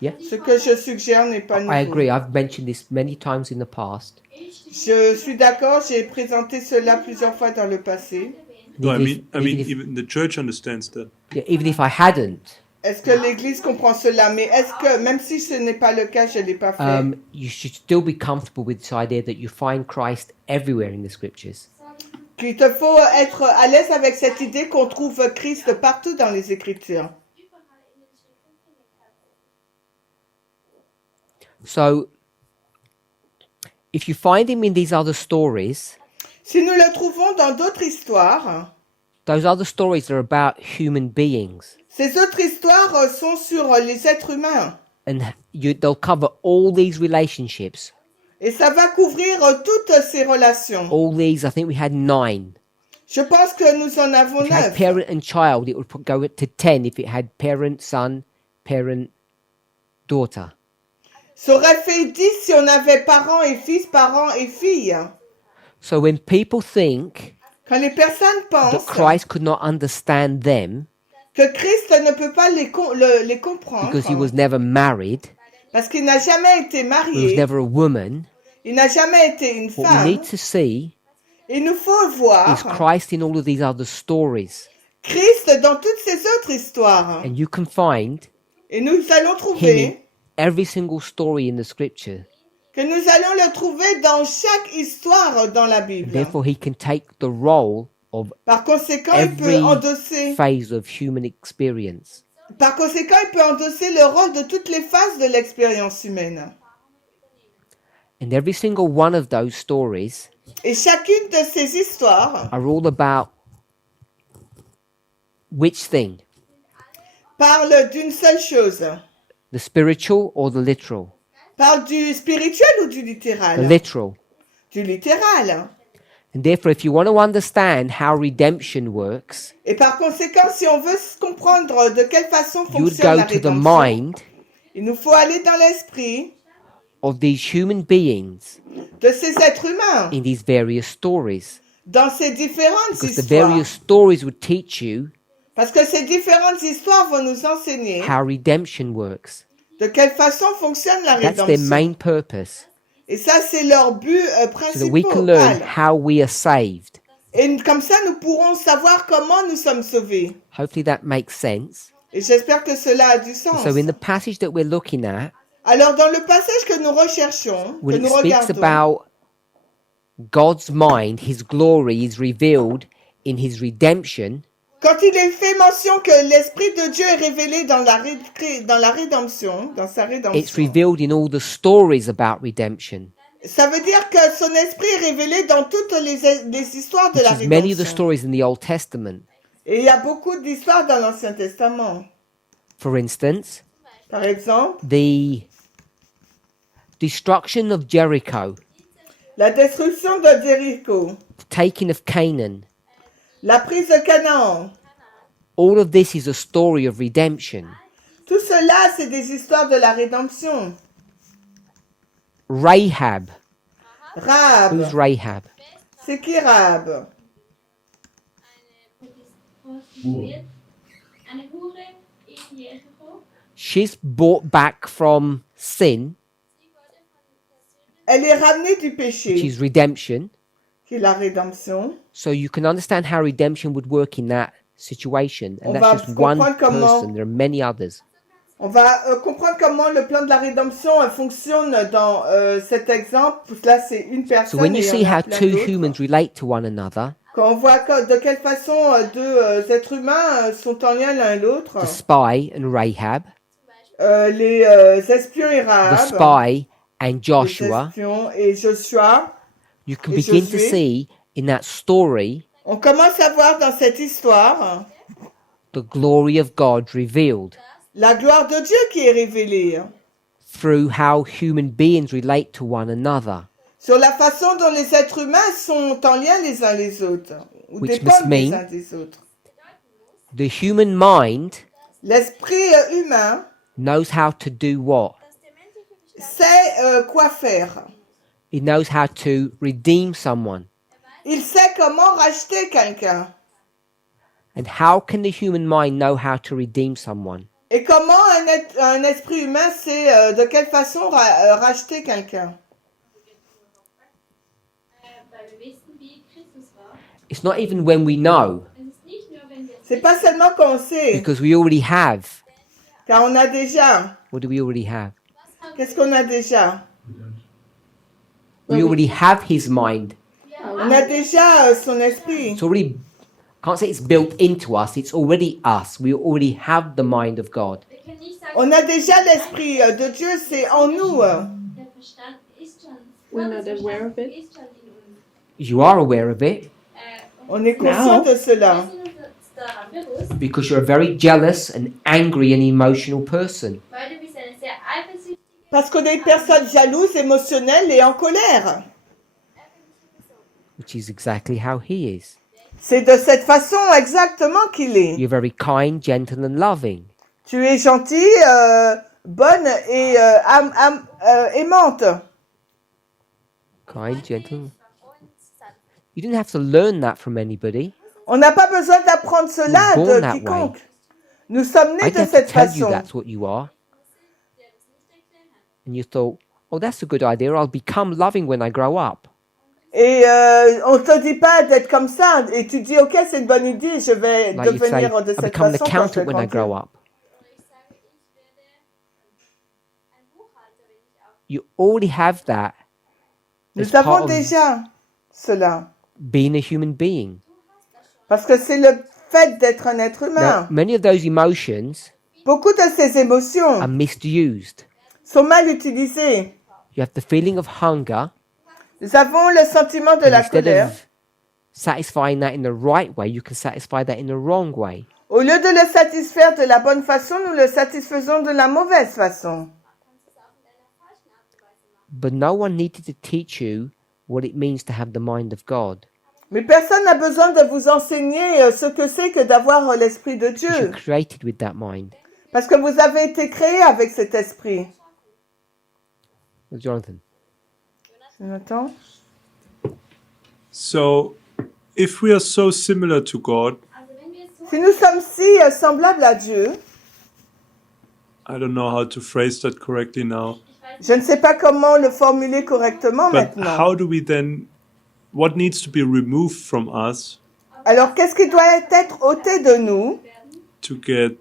Yeah, Ce que je suggère n'est pas I nouveau. agree. I've mentioned this many times in the past. Je suis d'accord, j'ai présenté cela plusieurs fois dans le passé. No, Even if- even if- even the church understands that. Yeah, even if I hadn't, Est-ce que l'Église comprend cela? Mais est-ce que, même si ce n'est pas le cas, je ne l'ai pas fait. you should still be comfortable with this idea that you find Christ everywhere in the scriptures. Qu'il te faut être à l'aise avec cette idée qu'on trouve Christ partout dans les Écritures. So, if you find him in these other stories, Si nous le trouvons dans d'autres histoires, those other stories are about human beings. ces autres histoires sont sur les êtres humains. And they'll cover all these relationships. Et ça va couvrir toutes ces relations. All these, I think we had 9. Je pense que nous en avons If it had 9. parent and child, it would go to 10 if it had parent, son, parent, daughter. Ça aurait fait 10 si on avait parents et fils, parents et filles. So when people think Quand les personnes that pensent Christ could not understand them que Christ ne peut pas les comprendre because he was never married, parce qu'il n'a jamais été he was marié, never a woman, il n'a jamais été une what we femme, need to see il nous faut is voir Christ in all of these other stories. Christ dans toutes ces autres histoires. And you can find Et nous allons him in trouver every single story in the scripture. que nous allons le trouver dans chaque histoire dans la Bible. Therefore, he can take the role of Par conséquent, il peut every endosser. phase of human experience. Par conséquent, il peut endosser le rôle de toutes les phases de l'expérience humaine. And every single one of those stories Et chacune de ces histoires are all about which thing? parle d'une seule chose. The spiritual or the literal? Parle du spirituel ou du The littéral? literal. Du littéral. And therefore, if you want to understand how redemption works, Et par conséquent, si on veut comprendre de quelle façon you would fonctionne go la to the rédemption, mind il nous faut aller dans l'esprit of these human beings de ces êtres humains, in these various stories. dans ces différentes Because the histoires. various stories would teach you Parce que ces différentes histoires vont nous enseigner how redemption works. de quelle façon fonctionne la That's their rédemption. main purpose. Et ça, c'est leur but So that we can learn principal. how we are saved. Et comme ça, nous pourrons savoir comment nous sommes sauvés. Hopefully that makes sense. Et j'espère que cela a du sens. So in the passage that we're looking at, Alors, dans le passage que nous recherchons, que when it nous speaks regardons, about God's mind, his glory is revealed in his redemption, quand il est fait mention que l'Esprit de Dieu est révélé dans la rédemption, dans sa it's rédemption, revealed in all the stories about redemption. ça veut dire que son Esprit est révélé dans toutes les histoires de la Which is many of the rédemption. stories in the Old Testament. Et il y a beaucoup d'histoires dans l'Ancien Testament. For instance, Par exemple, the destruction of Jericho, la destruction de Jéricho, the taking of Canaan, la prise de Canaan. all of this is a story of redemption. Tout cela, c'est des histoires de la rédemption. Rahab, Rahab. who's Rahab? C'est qui Rahab? Prostituiert, eine Hure in Jericho. She's brought back from sin, Elle est ramenée du péché, which is redemption. qui est la rédemption. So you can understand how redemption would work in that situation. And On that's va just one comprendre comment- person. There are many others. On va comprendre comment le plan de la rédemption fonctionne dans cet exemple. Là, c'est une So personne. when you et il y see en a how plein two d'autres. humans relate to one another, Quand on voit de quelle façon deux êtres humains sont en lien l'un et l'autre, the spy and Rahab, les espions et the Rahab, spy, and les Joshua, espions et Joshua, you can et begin to Josué. see in that story On commence à voir dans cette histoire the glory of God revealed la gloire de Dieu qui est révélée through how human beings relate to one another, sur la façon dont les êtres humains sont en lien les uns les autres ou Which dépendent must les mean- uns des autres. the human mind L'esprit humain knows how to do what? sait quoi faire. It knows how to redeem someone. Il sait comment racheter quelqu'un. And how can the human mind know how to redeem someone? Et comment un esprit humain sait de quelle façon racheter quelqu'un. Weil wir wissen, wie Christus war. It's not even when we know, Es ist nicht nur, wenn wir C'est pas seulement qu'on sait, because we already have. car on a déjà. What do we already have? Qu'est-ce qu'on a déjà? We already have his mind. On a déjà son esprit. It's already, can't say it's built into us, it's already us. We already have the mind of God. wir können nicht sagen, On a déjà l'esprit de Dieu, c'est en nous. der Verstand ist schon, We're Gottes not aware of Verstand it. ist schon in uns. You are aware of it On est conscient de cela. Wir sind uns daran bewusst, because you're a very jealous and angry and emotional person. weil du bist eine sehr eifersüchtige, Parce qu'on est une personne jalouse, émotionnelle et en colère. Which is exactly how he is. C'est de cette façon exactement qu'il est. You're very kind, gentle, and loving. Tu es gentille, bonne et aimante. Kind, gentle. You didn't have to learn that from anybody. On n'a pas besoin d'apprendre cela We're born de that quiconque. Nous sommes I nés de didn't have to cette tell you façon. that's what you are. And you thought, oh, that's a good idea. I'll become loving when I grow up. Et on te dit pas d'être comme ça. Et tu dis, ok, c'est une bonne idée, je vais Like you'd say, devenir de I'll cette become an façon quand je vais accountant when I grow grandir. up. ich sage, ich werde ein Buchhalter, wenn ich auch You already have that as Nous part avons of déjà cela. being a human being. Parce que c'est le fait d'être un être Now, humain. many of those emotions Beaucoup de ces are émotions misused. sont mal utilisées. You have the feeling of hunger. Nous avons le sentiment de la Instead colère. of satisfying that in the right way, you can satisfy that in the wrong way. Au lieu de le satisfaire de la bonne façon, nous le satisfaisons de la mauvaise façon. But no one needed to teach you what it means to have the mind of God. Mais personne n'a besoin de vous enseigner ce que c'est que d'avoir l'esprit de Because you're Dieu. created with that mind. Parce que vous avez été créé avec cet esprit. Jonathan. Jonathan? So, if we are so similar to God, Also wenn wir so Si nous sommes si semblables à Dieu, I don't know how to phrase that correctly now, je ne sais pas comment le formuler correctement but maintenant. how do we then, what needs to be removed from us Alors, qu'est-ce qui doit être ôté de nous to get,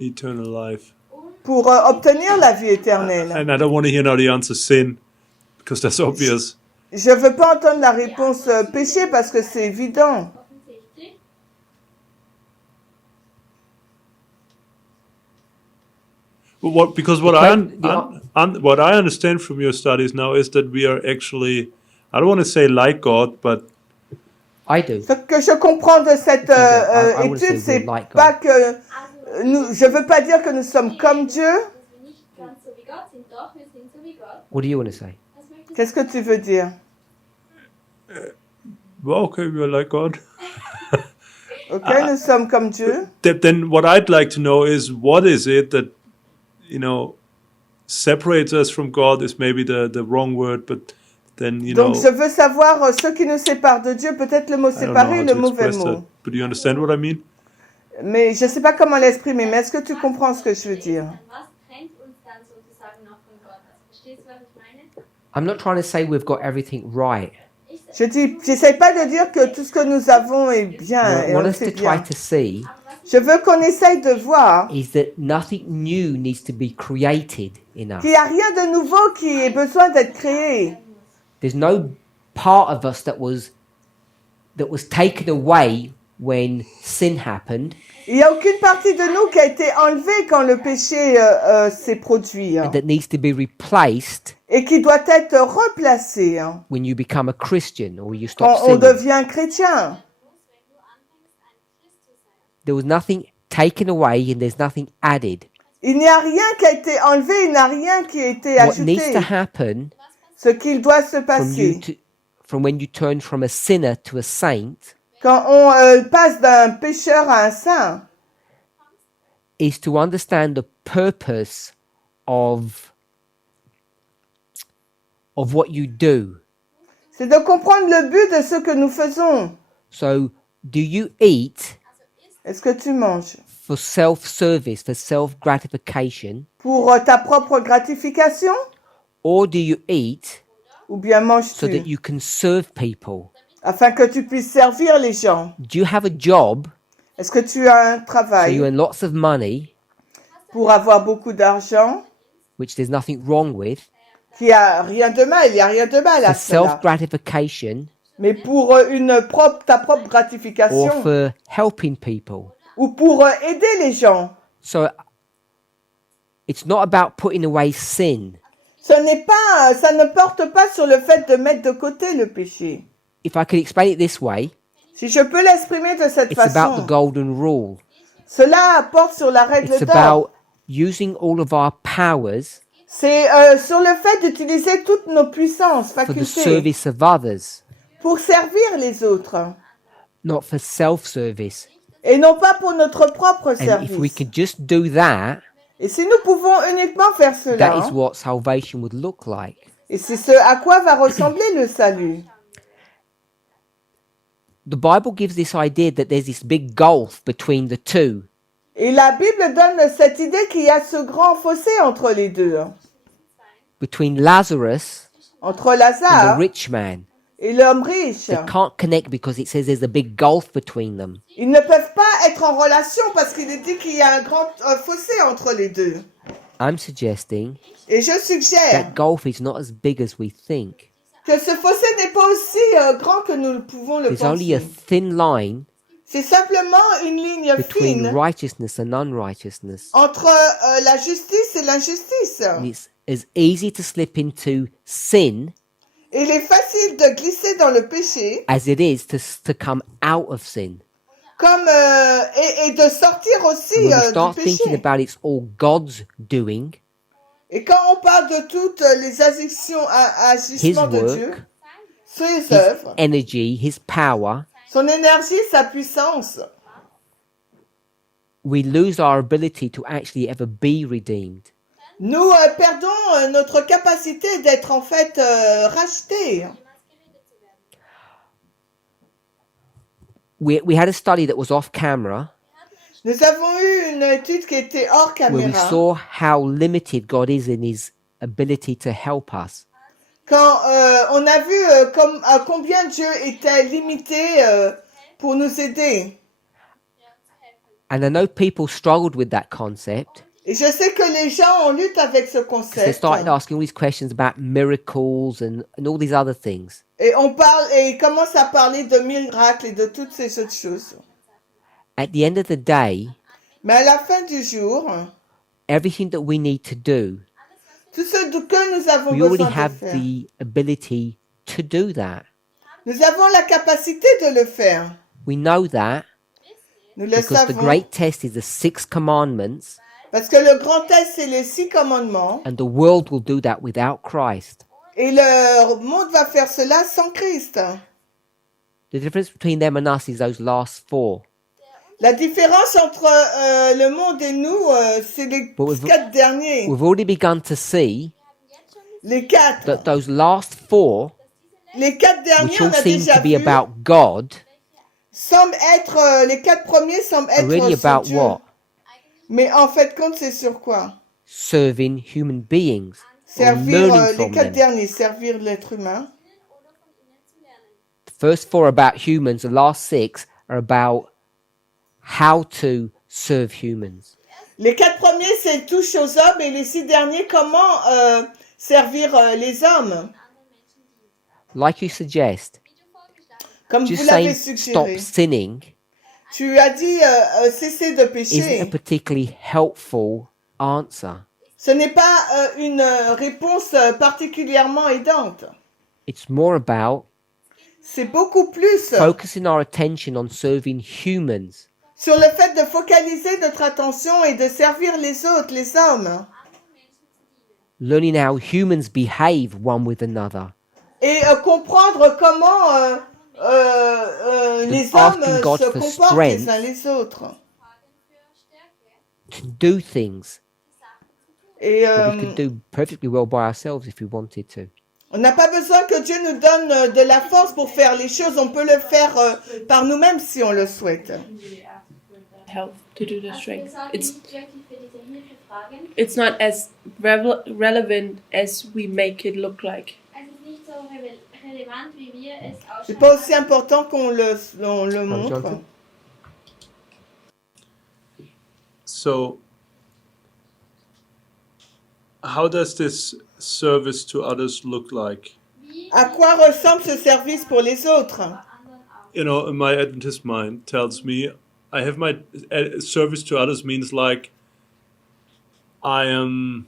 eternal life? pour obtenir la vie éternelle? And I don't want to hear now the answer sin, because that's obvious. Je ne veux pas entendre la réponse péché parce que c'est évident. offensichtlich, But because what what I understand from your studies now is that we are actually, I don't want to say like God, but I do. Ce que je comprends de cette I would say étude, c'est we're like pas God. que je veux pas dire que nous sommes comme Dieu. dass wir nicht ganz so wie Gott sind, doch wir sind so wie Gott. What do you want to say? Was möchtest Qu'est-ce que tu veux dire? well, okay, we are like God. Ok, nous sommes comme Dieu. Then what I'd like to know is what is it that, separates us from God is maybe the wrong word, but then, Donc je veux savoir ce qui nous sépare de Dieu, peut-être le mot I don't know séparer, how le to mauvais express that. mot. But do you understand what I mean? Mais je sais pas comment l'exprimer, mais est-ce que tu comprends ce que je veux dire? du? Was trennt uns dann sozusagen noch von Gott? Also, verstehst du, was ich meine? I'm not trying to say we've got everything right. Je dis, j'essaie pas de dire que tout ce que nous avons est bien What et I on want le us to sait try bien. to see Je veux qu'on essaye de voir is that nothing new needs to be created in us. qu'il n'y a rien de nouveau qui ait besoin d'être créé. There's no part of us that was taken away when sin happened, Il n'y a aucune partie de nous qui a été enlevée quand le péché s'est produit, and that needs to be replaced et qui doit être replacée when you become a Christian or you quand stop on sinning. devient chrétien. There was nothing taken away and there's nothing added. Il n'y a rien qui a été enlevé, il n'y a rien qui a été What needs ajouté. to happen Ce qu'il doit se passer from when you turn from a sinner to a saint quand on passe d'un pécheur à un saint, is to understand the purpose of what you do. c'est de comprendre le but de ce que nous faisons. So, do you eat Est-ce que tu manges for self-service, for self-gratification, pour ta propre gratification, or do you eat ou bien so manges-tu that you can serve people? afin que tu puisses servir les gens? Do you have a job Est-ce que tu as un so travail you earn lots of money, pour avoir beaucoup d'argent, which there's nothing wrong with, qui a rien de mal, il n'y a rien de mal à for cela, self-gratification, mais pour ta propre or gratification for helping people? ou pour aider les gens? So it's not about putting away sin. Ça ne porte pas sur le fait de mettre de côté le péché. If I could explain it this way, Si je peux l'exprimer de cette it's about the façon, golden rule. cela porte sur la règle It's d'or. about using all of our powers C'est sur le fait d'utiliser toutes nos puissances, for the facultés, service of others, pour servir les autres, not for self-service. et non pas pour notre propre And if we service. could just do that, Et si nous pouvons uniquement faire that cela, is what salvation would look like. et c'est ce à quoi va ressembler le salut. The Bible gives this idea that there's this big gulf between the two. Et la Bible donne cette idée qu'il y a ce grand fossé entre les deux, Between Lazarus entre and the Lazare rich man. et l'homme riche. They can't connect because it says there's a big gulf between them. Ils ne peuvent pas être en relation parce qu'il est dit qu'il y a un grand fossé entre les deux. I'm suggesting Et je suggère that gulf is not as big as we think. que ce fossé n'est pas aussi grand que nous pouvons le There's only a penser. thin line C'est simplement une ligne between fine righteousness and unrighteousness. entre la justice et l'injustice. And it's as easy to slip into sin Et il est facile de glisser dans le péché as it is to come out of sin. comme, et de sortir aussi And when we du start thinking péché. about it's all God's doing, Et quand on parle de toutes les agissements de His Dieu, work, ses His œuvres, energy, His power, son énergie, sa puissance, we lose our ability to actually ever be redeemed. nous perdons notre capacité d'être en fait rachetés. We had a study that was off camera Nous avons eu une étude qui était hors where we caméra. saw how limited God is in His ability to help us. Quand on a vu à combien Dieu était limité pour nous aider. And I know people struggled with that concept Et je sais que les gens ont lutté avec ce because they concept. started asking all these questions about miracles and all these other things. Et on parle et ils commencent à parler de miracles et de toutes ces autres choses. At the end of the day, Mais à la fin du jour, everything that we need to do, tout ce que nous avons we already besoin de have faire, the ability to do that. nous avons la capacité de le faire. We know that Nous le because the savons. great test is the 6 commandments, Parce que le grand test, c'est les 6 commandements. and the world will do that without Christ. Et le monde va faire cela sans Christ. The difference between them and us is those last 4. La différence entre le monde et nous, c'est les But we've- 4 derniers. We've already begun to see Les 4. that those last 4, Les 4 derniers, which on all a seem déjà to be vu, about God, semblent être, les 4 premiers semblent are être really sur about Dieu. what? Mais en fait, compte, c'est sur quoi? Serving human beings, or Servir learning les from 4 them. derniers, servir l'être humain. The first 4 are about humans, the last 6 are about how to serve humans. Les 4 premiers, c'est touche aux hommes, et les 6 derniers, comment servir les hommes. Like you suggest, Comme just vous l'avez saying stop suggéré. sinning Tu as dit cesser de isn't a pécher. particularly helpful answer. Ce n'est pas une réponse particulièrement aidante. It's more about C'est beaucoup plus focusing our attention on serving humans sur le fait de focaliser notre attention et de servir les autres, les hommes. learning how humans behave one with another. Et comprendre comment les hommes asking God se for comportent strength. les uns les autres. To do things Et that we could do perfectly well by ourselves if we wanted to. on n'a pas besoin que Dieu nous donne de la force pour faire les choses. On peut le faire par nous-mêmes si on le souhaite. Help to do the Also wir strength. sollten It's nicht wirklich für diese Hilfe fragen. it's not as relevant as we make it look like. Es ist nicht so relevant, wie wir es C'est ausschauen pas aussi lassen. important qu'on le montre. Jonathan? So, how does this service to others look like? Wie À quoi ressemble ce service pour les autres? bei anderen auch. You know, my Adventist mind tells me I have my service to others means like I am,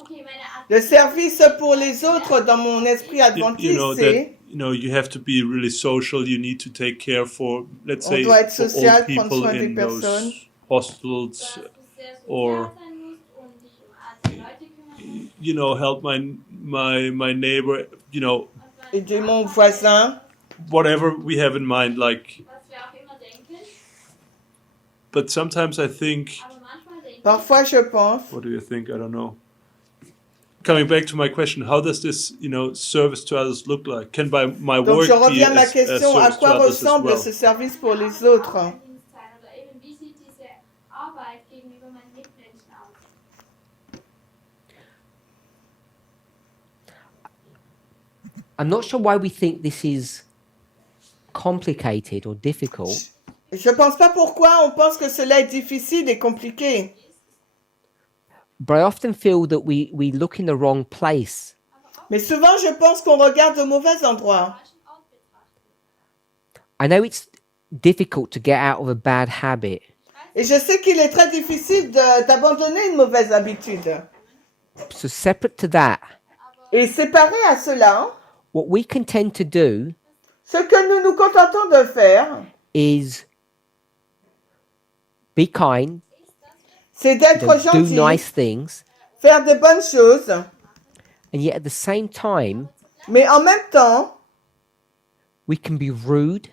Okay, meine Art. Le service pour les autres dans mon esprit you adventiste, know, that c'est you have to be really social. You need to take care for, let's On say, doit être for social, old people prendre soin des in personnes. those hostels, Dass du sehr or- sozial sein musst und dich um alte Leute kümmern musst. you know, help my neighbor, you know, aider mon voisin. whatever we have in mind. Like, Was wir auch immer denken. but sometimes I think, Aber manchmal denken Parfois, je pense. what do you think? I don't know. Coming back to my question, how does this, service to others look like? Can my Donc, work je be reviens à ma a question. À service to quoi others as ressemble well? ce service pour les autres? Dienst sein oder eben wie sieht diese Arbeit gegenüber meinen Mitmenschen aus? I'm not sure why we think this is complicated or difficult, Je pense pas pourquoi on pense que cela est difficile et compliqué. but I often feel that we look in the wrong place. Mais souvent, je pense qu'on regarde au mauvais endroit. Falschen Ort betrachten. I know it's difficult to get out of a bad habit, Et je sais qu'il est très difficile d'abandonner une mauvaise habitude. so separate to that, Et séparé à cela, what we can tend to do ce que nous nous contentons de faire, is be kind, c'est d'être do gentil, nice things, faire de bonnes choses, and yet at the same time, mais en même temps, we can be rude,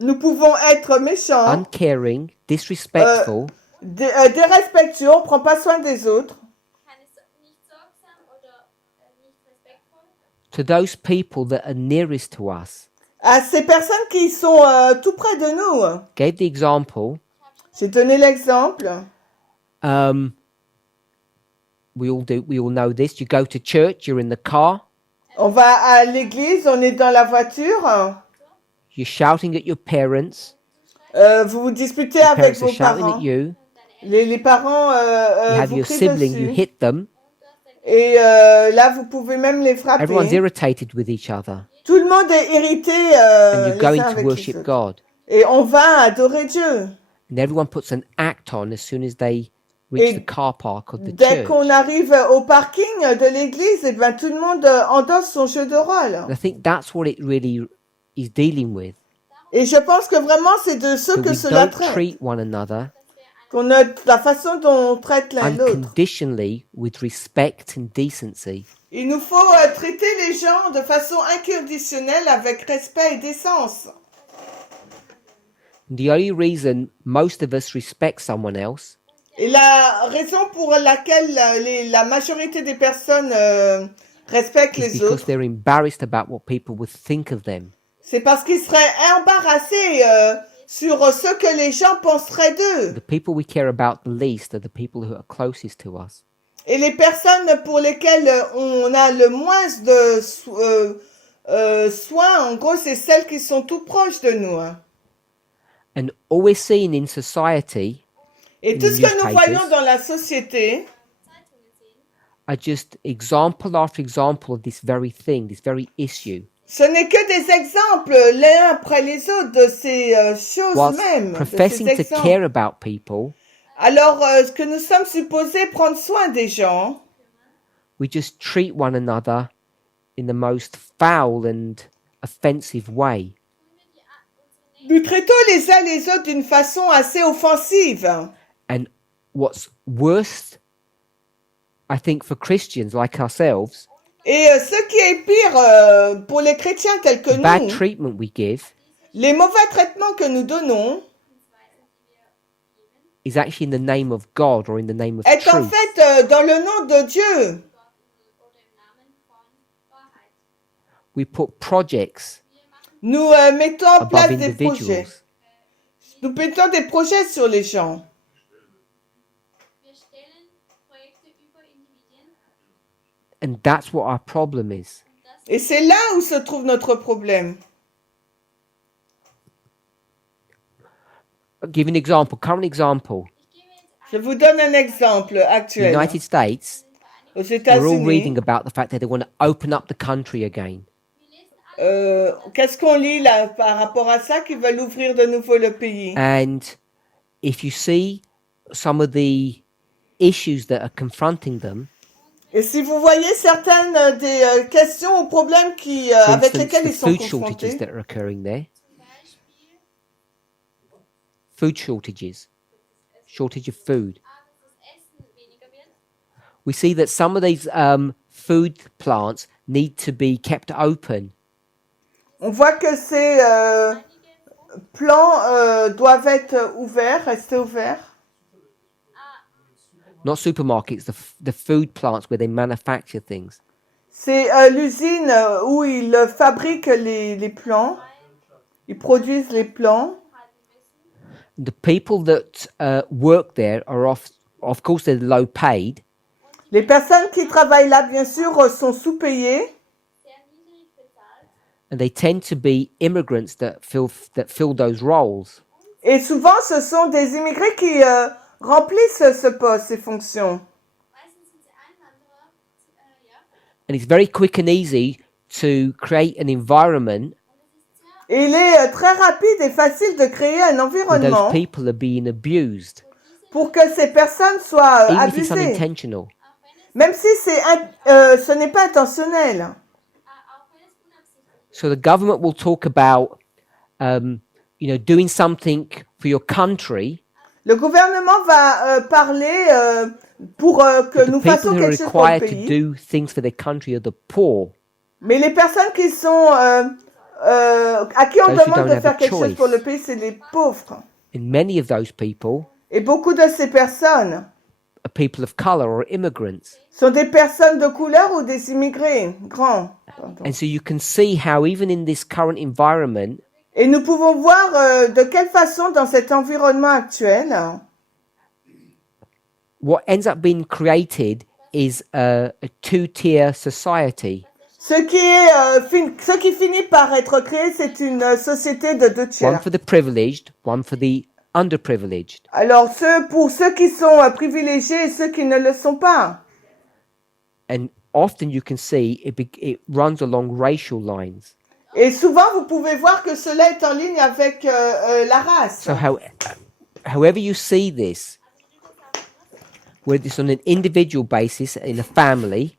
nous pouvons être méchants, uncaring, disrespectful, dérespectueux, on ne prend pas soin des autres, Nicht sorgsam oder nicht respektvoll. to those people that are nearest to us. à ces personnes qui sont tout près de nous. Gave the example. J'ai donné l'exemple. We all know this. You go to church, you're in the car, On va à l'église, on est dans la voiture, you're shouting at your parents, vous vous disputez your avec parents are vos shouting parents. at you, Les parents you have vous your crient sibling, you dessus. hit them, Et là, vous pouvez même les frapper. everyone's irritated with each other, Tout le monde est irrité and you're les going uns to avec les worship autres. God. Et on va adorer Dieu. And everyone puts an act on as soon as they reach Et the car park of the Dès church. qu'on arrive au parking de l'église, et ben, tout le monde endosse son jeu de rôle. And I think that's what it really is dealing with. Et je pense que vraiment, c'est de ce That que we cela don't traite. treat one another Qu'on a la façon dont on traite l'un l'autre. unconditionally with respect and decency. Il nous faut traiter les gens de façon inconditionnelle avec respect et décence. And the only reason most of us respect someone else Et la raison pour laquelle la majorité des personnes respectent is les because autres, they're embarrassed about what people would think of them. c'est parce qu'ils seraient embarrassés sur ce que les gens penseraient d'eux. The people we care about the least are the people who are closest to us. Et les personnes pour lesquelles on a le moins de soins, en gros, c'est celles qui sont tout proches de nous. Hein. And all we're seeing in society Et tout ce que nous voyons dans la société, are just example after example of this very thing, this very issue. Ce n'est que des exemples, l'un après les autres, de ces choses Whilst mêmes, de ces professing to exemples. care about people, Alors, ce que nous sommes supposés prendre soin des gens, we just treat one another in the most foul and offensive way. nous traitons les uns les autres d'une façon assez offensive. And what's worse, I think, for Christians like ourselves, Et ce qui est pire pour les chrétiens tels que the bad nous, treatment we give les mauvais traitements que nous donnons, is actually in the name of God or in the name of est en truth. fait dans le nom de Dieu. We put projects Nous mettons en above place des projets. individuals. Nous mettons des projets sur les gens. Wir stellen Projekte über Individuen. And that's what our problem is. Et c'est là où se trouve notre problème. I'll give you an example, current example. Je vous donne un exemple The actuel. United States, Aux we're all reading États-Unis, about the fact that they want to open up the country again. qu'est-ce qu'on lit là par rapport à ça qu'ils veulent ouvrir de nouveau le pays? And if you see some of the issues that are confronting them, Et si vous voyez certaines des questions ou problèmes qui, for avec instance, lesquels the ils sont food shortages confrontés, that are occurring there, food shortages, shortage of food. We see that some of these food plants need to be kept open. on voit que ces plans doivent être ouverts, rester ouverts. Not supermarkets, the food plants where they manufacture things. C'est l'usine où ils fabriquent les plants, ils produisent les plants. The people that work there are of course, they're low paid, Les personnes qui travaillent là, bien sûr, sont sous-payées. and they tend to be immigrants that fill those roles. Et souvent, ce sont des immigrés qui remplissent ce poste, ces fonctions. Meistens sind sie Einwanderer. Ja. And it's very quick and easy to create an environment Et il est très rapide et facile de créer un where environnement those people are being abused, pour que ces personnes soient even if it's abusées. unintentional. Même si ce n'est pas intentionnel. Auch wenn es unabsichtlich So the government will talk about, doing something for your country. Le gouvernement va parler pour que But nous the people fassions who are quelque chose pour le required to pays. do things for their country are the poor. Mais les personnes qui sont à qui on Those who demande don't de have faire a quelque chose choice. pour le pays, c'est les pauvres. And many of those people Et beaucoup de ces personnes are people of color or immigrants. sont des personnes de couleur ou des immigrés grands. Pardon. And so you can see how even in this current environment, Et nous pouvons voir de quelle façon dans cet environnement actuel, what ends up being created is a two-tier society. ce qui finit par être créé, c'est une société de deux One tiers. for the privileged, one for the underprivileged. Alors, pour ceux qui sont privilégiés et ceux qui ne le sont pas. And often you can see it runs along racial lines. Et souvent, vous pouvez voir que cela est en ligne avec la race. So however you see this, whether it's on an individual basis in a family,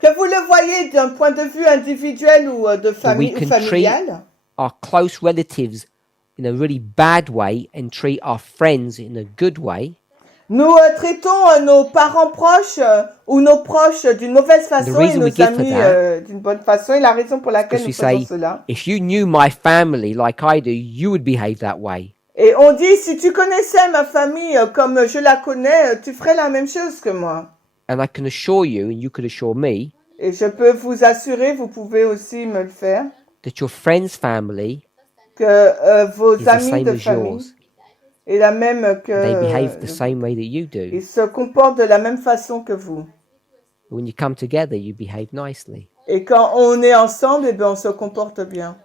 Que vous le voyez d'un point de vue individuel ou de famille we ou can treat familial, our close relatives in a really bad way and treat our friends in a good way, nous traitons nos parents proches ou nos proches d'une mauvaise façon et reason we nos give for amis that d'une bonne façon. Et la raison pour laquelle because nous we faisons say, cela. if you knew my family like I do, you would behave that way. Et on dit, si tu connaissais ma famille comme je la connais, tu ferais la même chose que moi. And I can assure you, and you could assure me, Et je peux vous assurer, vous pouvez aussi me le faire, that your friend's family que vos is the amis same de as famille yours. est la même They behave the que... same way that you do. Ils se comportent de la même façon que vous. When you come together, you behave nicely. Et quand on est ensemble, eh bien, on se comporte bien.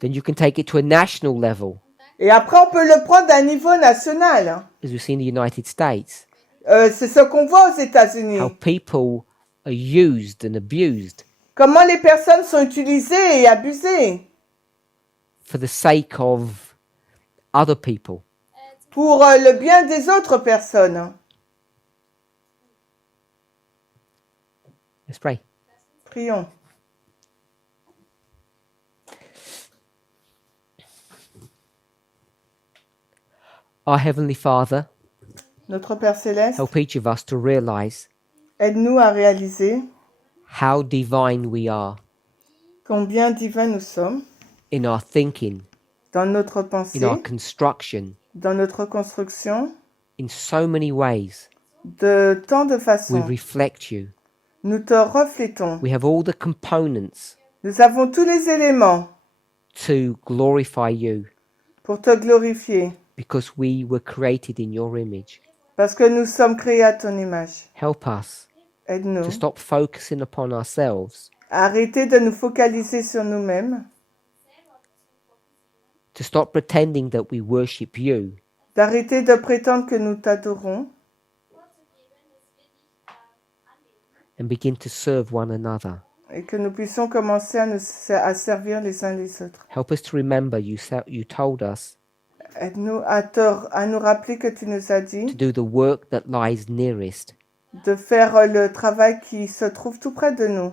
Then you can take it to a national level, Et après, on peut le prendre à un niveau national. as we see in the United States, C'est ce qu'on voit aux États-Unis. how people are used and abused. Comment les personnes sont utilisées et abusées for the sake of other people. pour le bien des autres personnes. Let's pray. Prions. Our Heavenly Father, Notre Père Céleste, help each of us to realize aide-nous à réaliser how divine we are combien divins nous sommes in our thinking, dans notre in pensée, our construction, dans notre construction, in so many ways. de tant de We façons. reflect you. Nous te reflétons. We have all the components Nous avons tous les éléments to glorify you pour te glorifier, because we were created in your image. parce que nous sommes créés à ton image. Help us to Aide-nous stop focusing upon ourselves, à arrêter de nous focaliser sur nous-mêmes, to stop pretending that we worship you, d'arrêter de prétendre que nous t'adorons and begin to serve one another. et que nous puissions commencer à servir les uns les autres. Help us to remember you told us Aide-nous à nous rappeler que tu nous as to dit do the work that lies nearest. de faire le travail qui se trouve tout près de nous,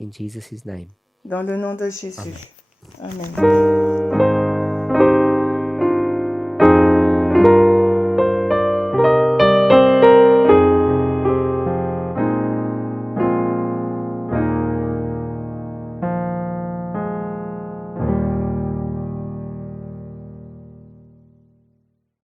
In Jesus' name. dans le nom de Jésus. Amen.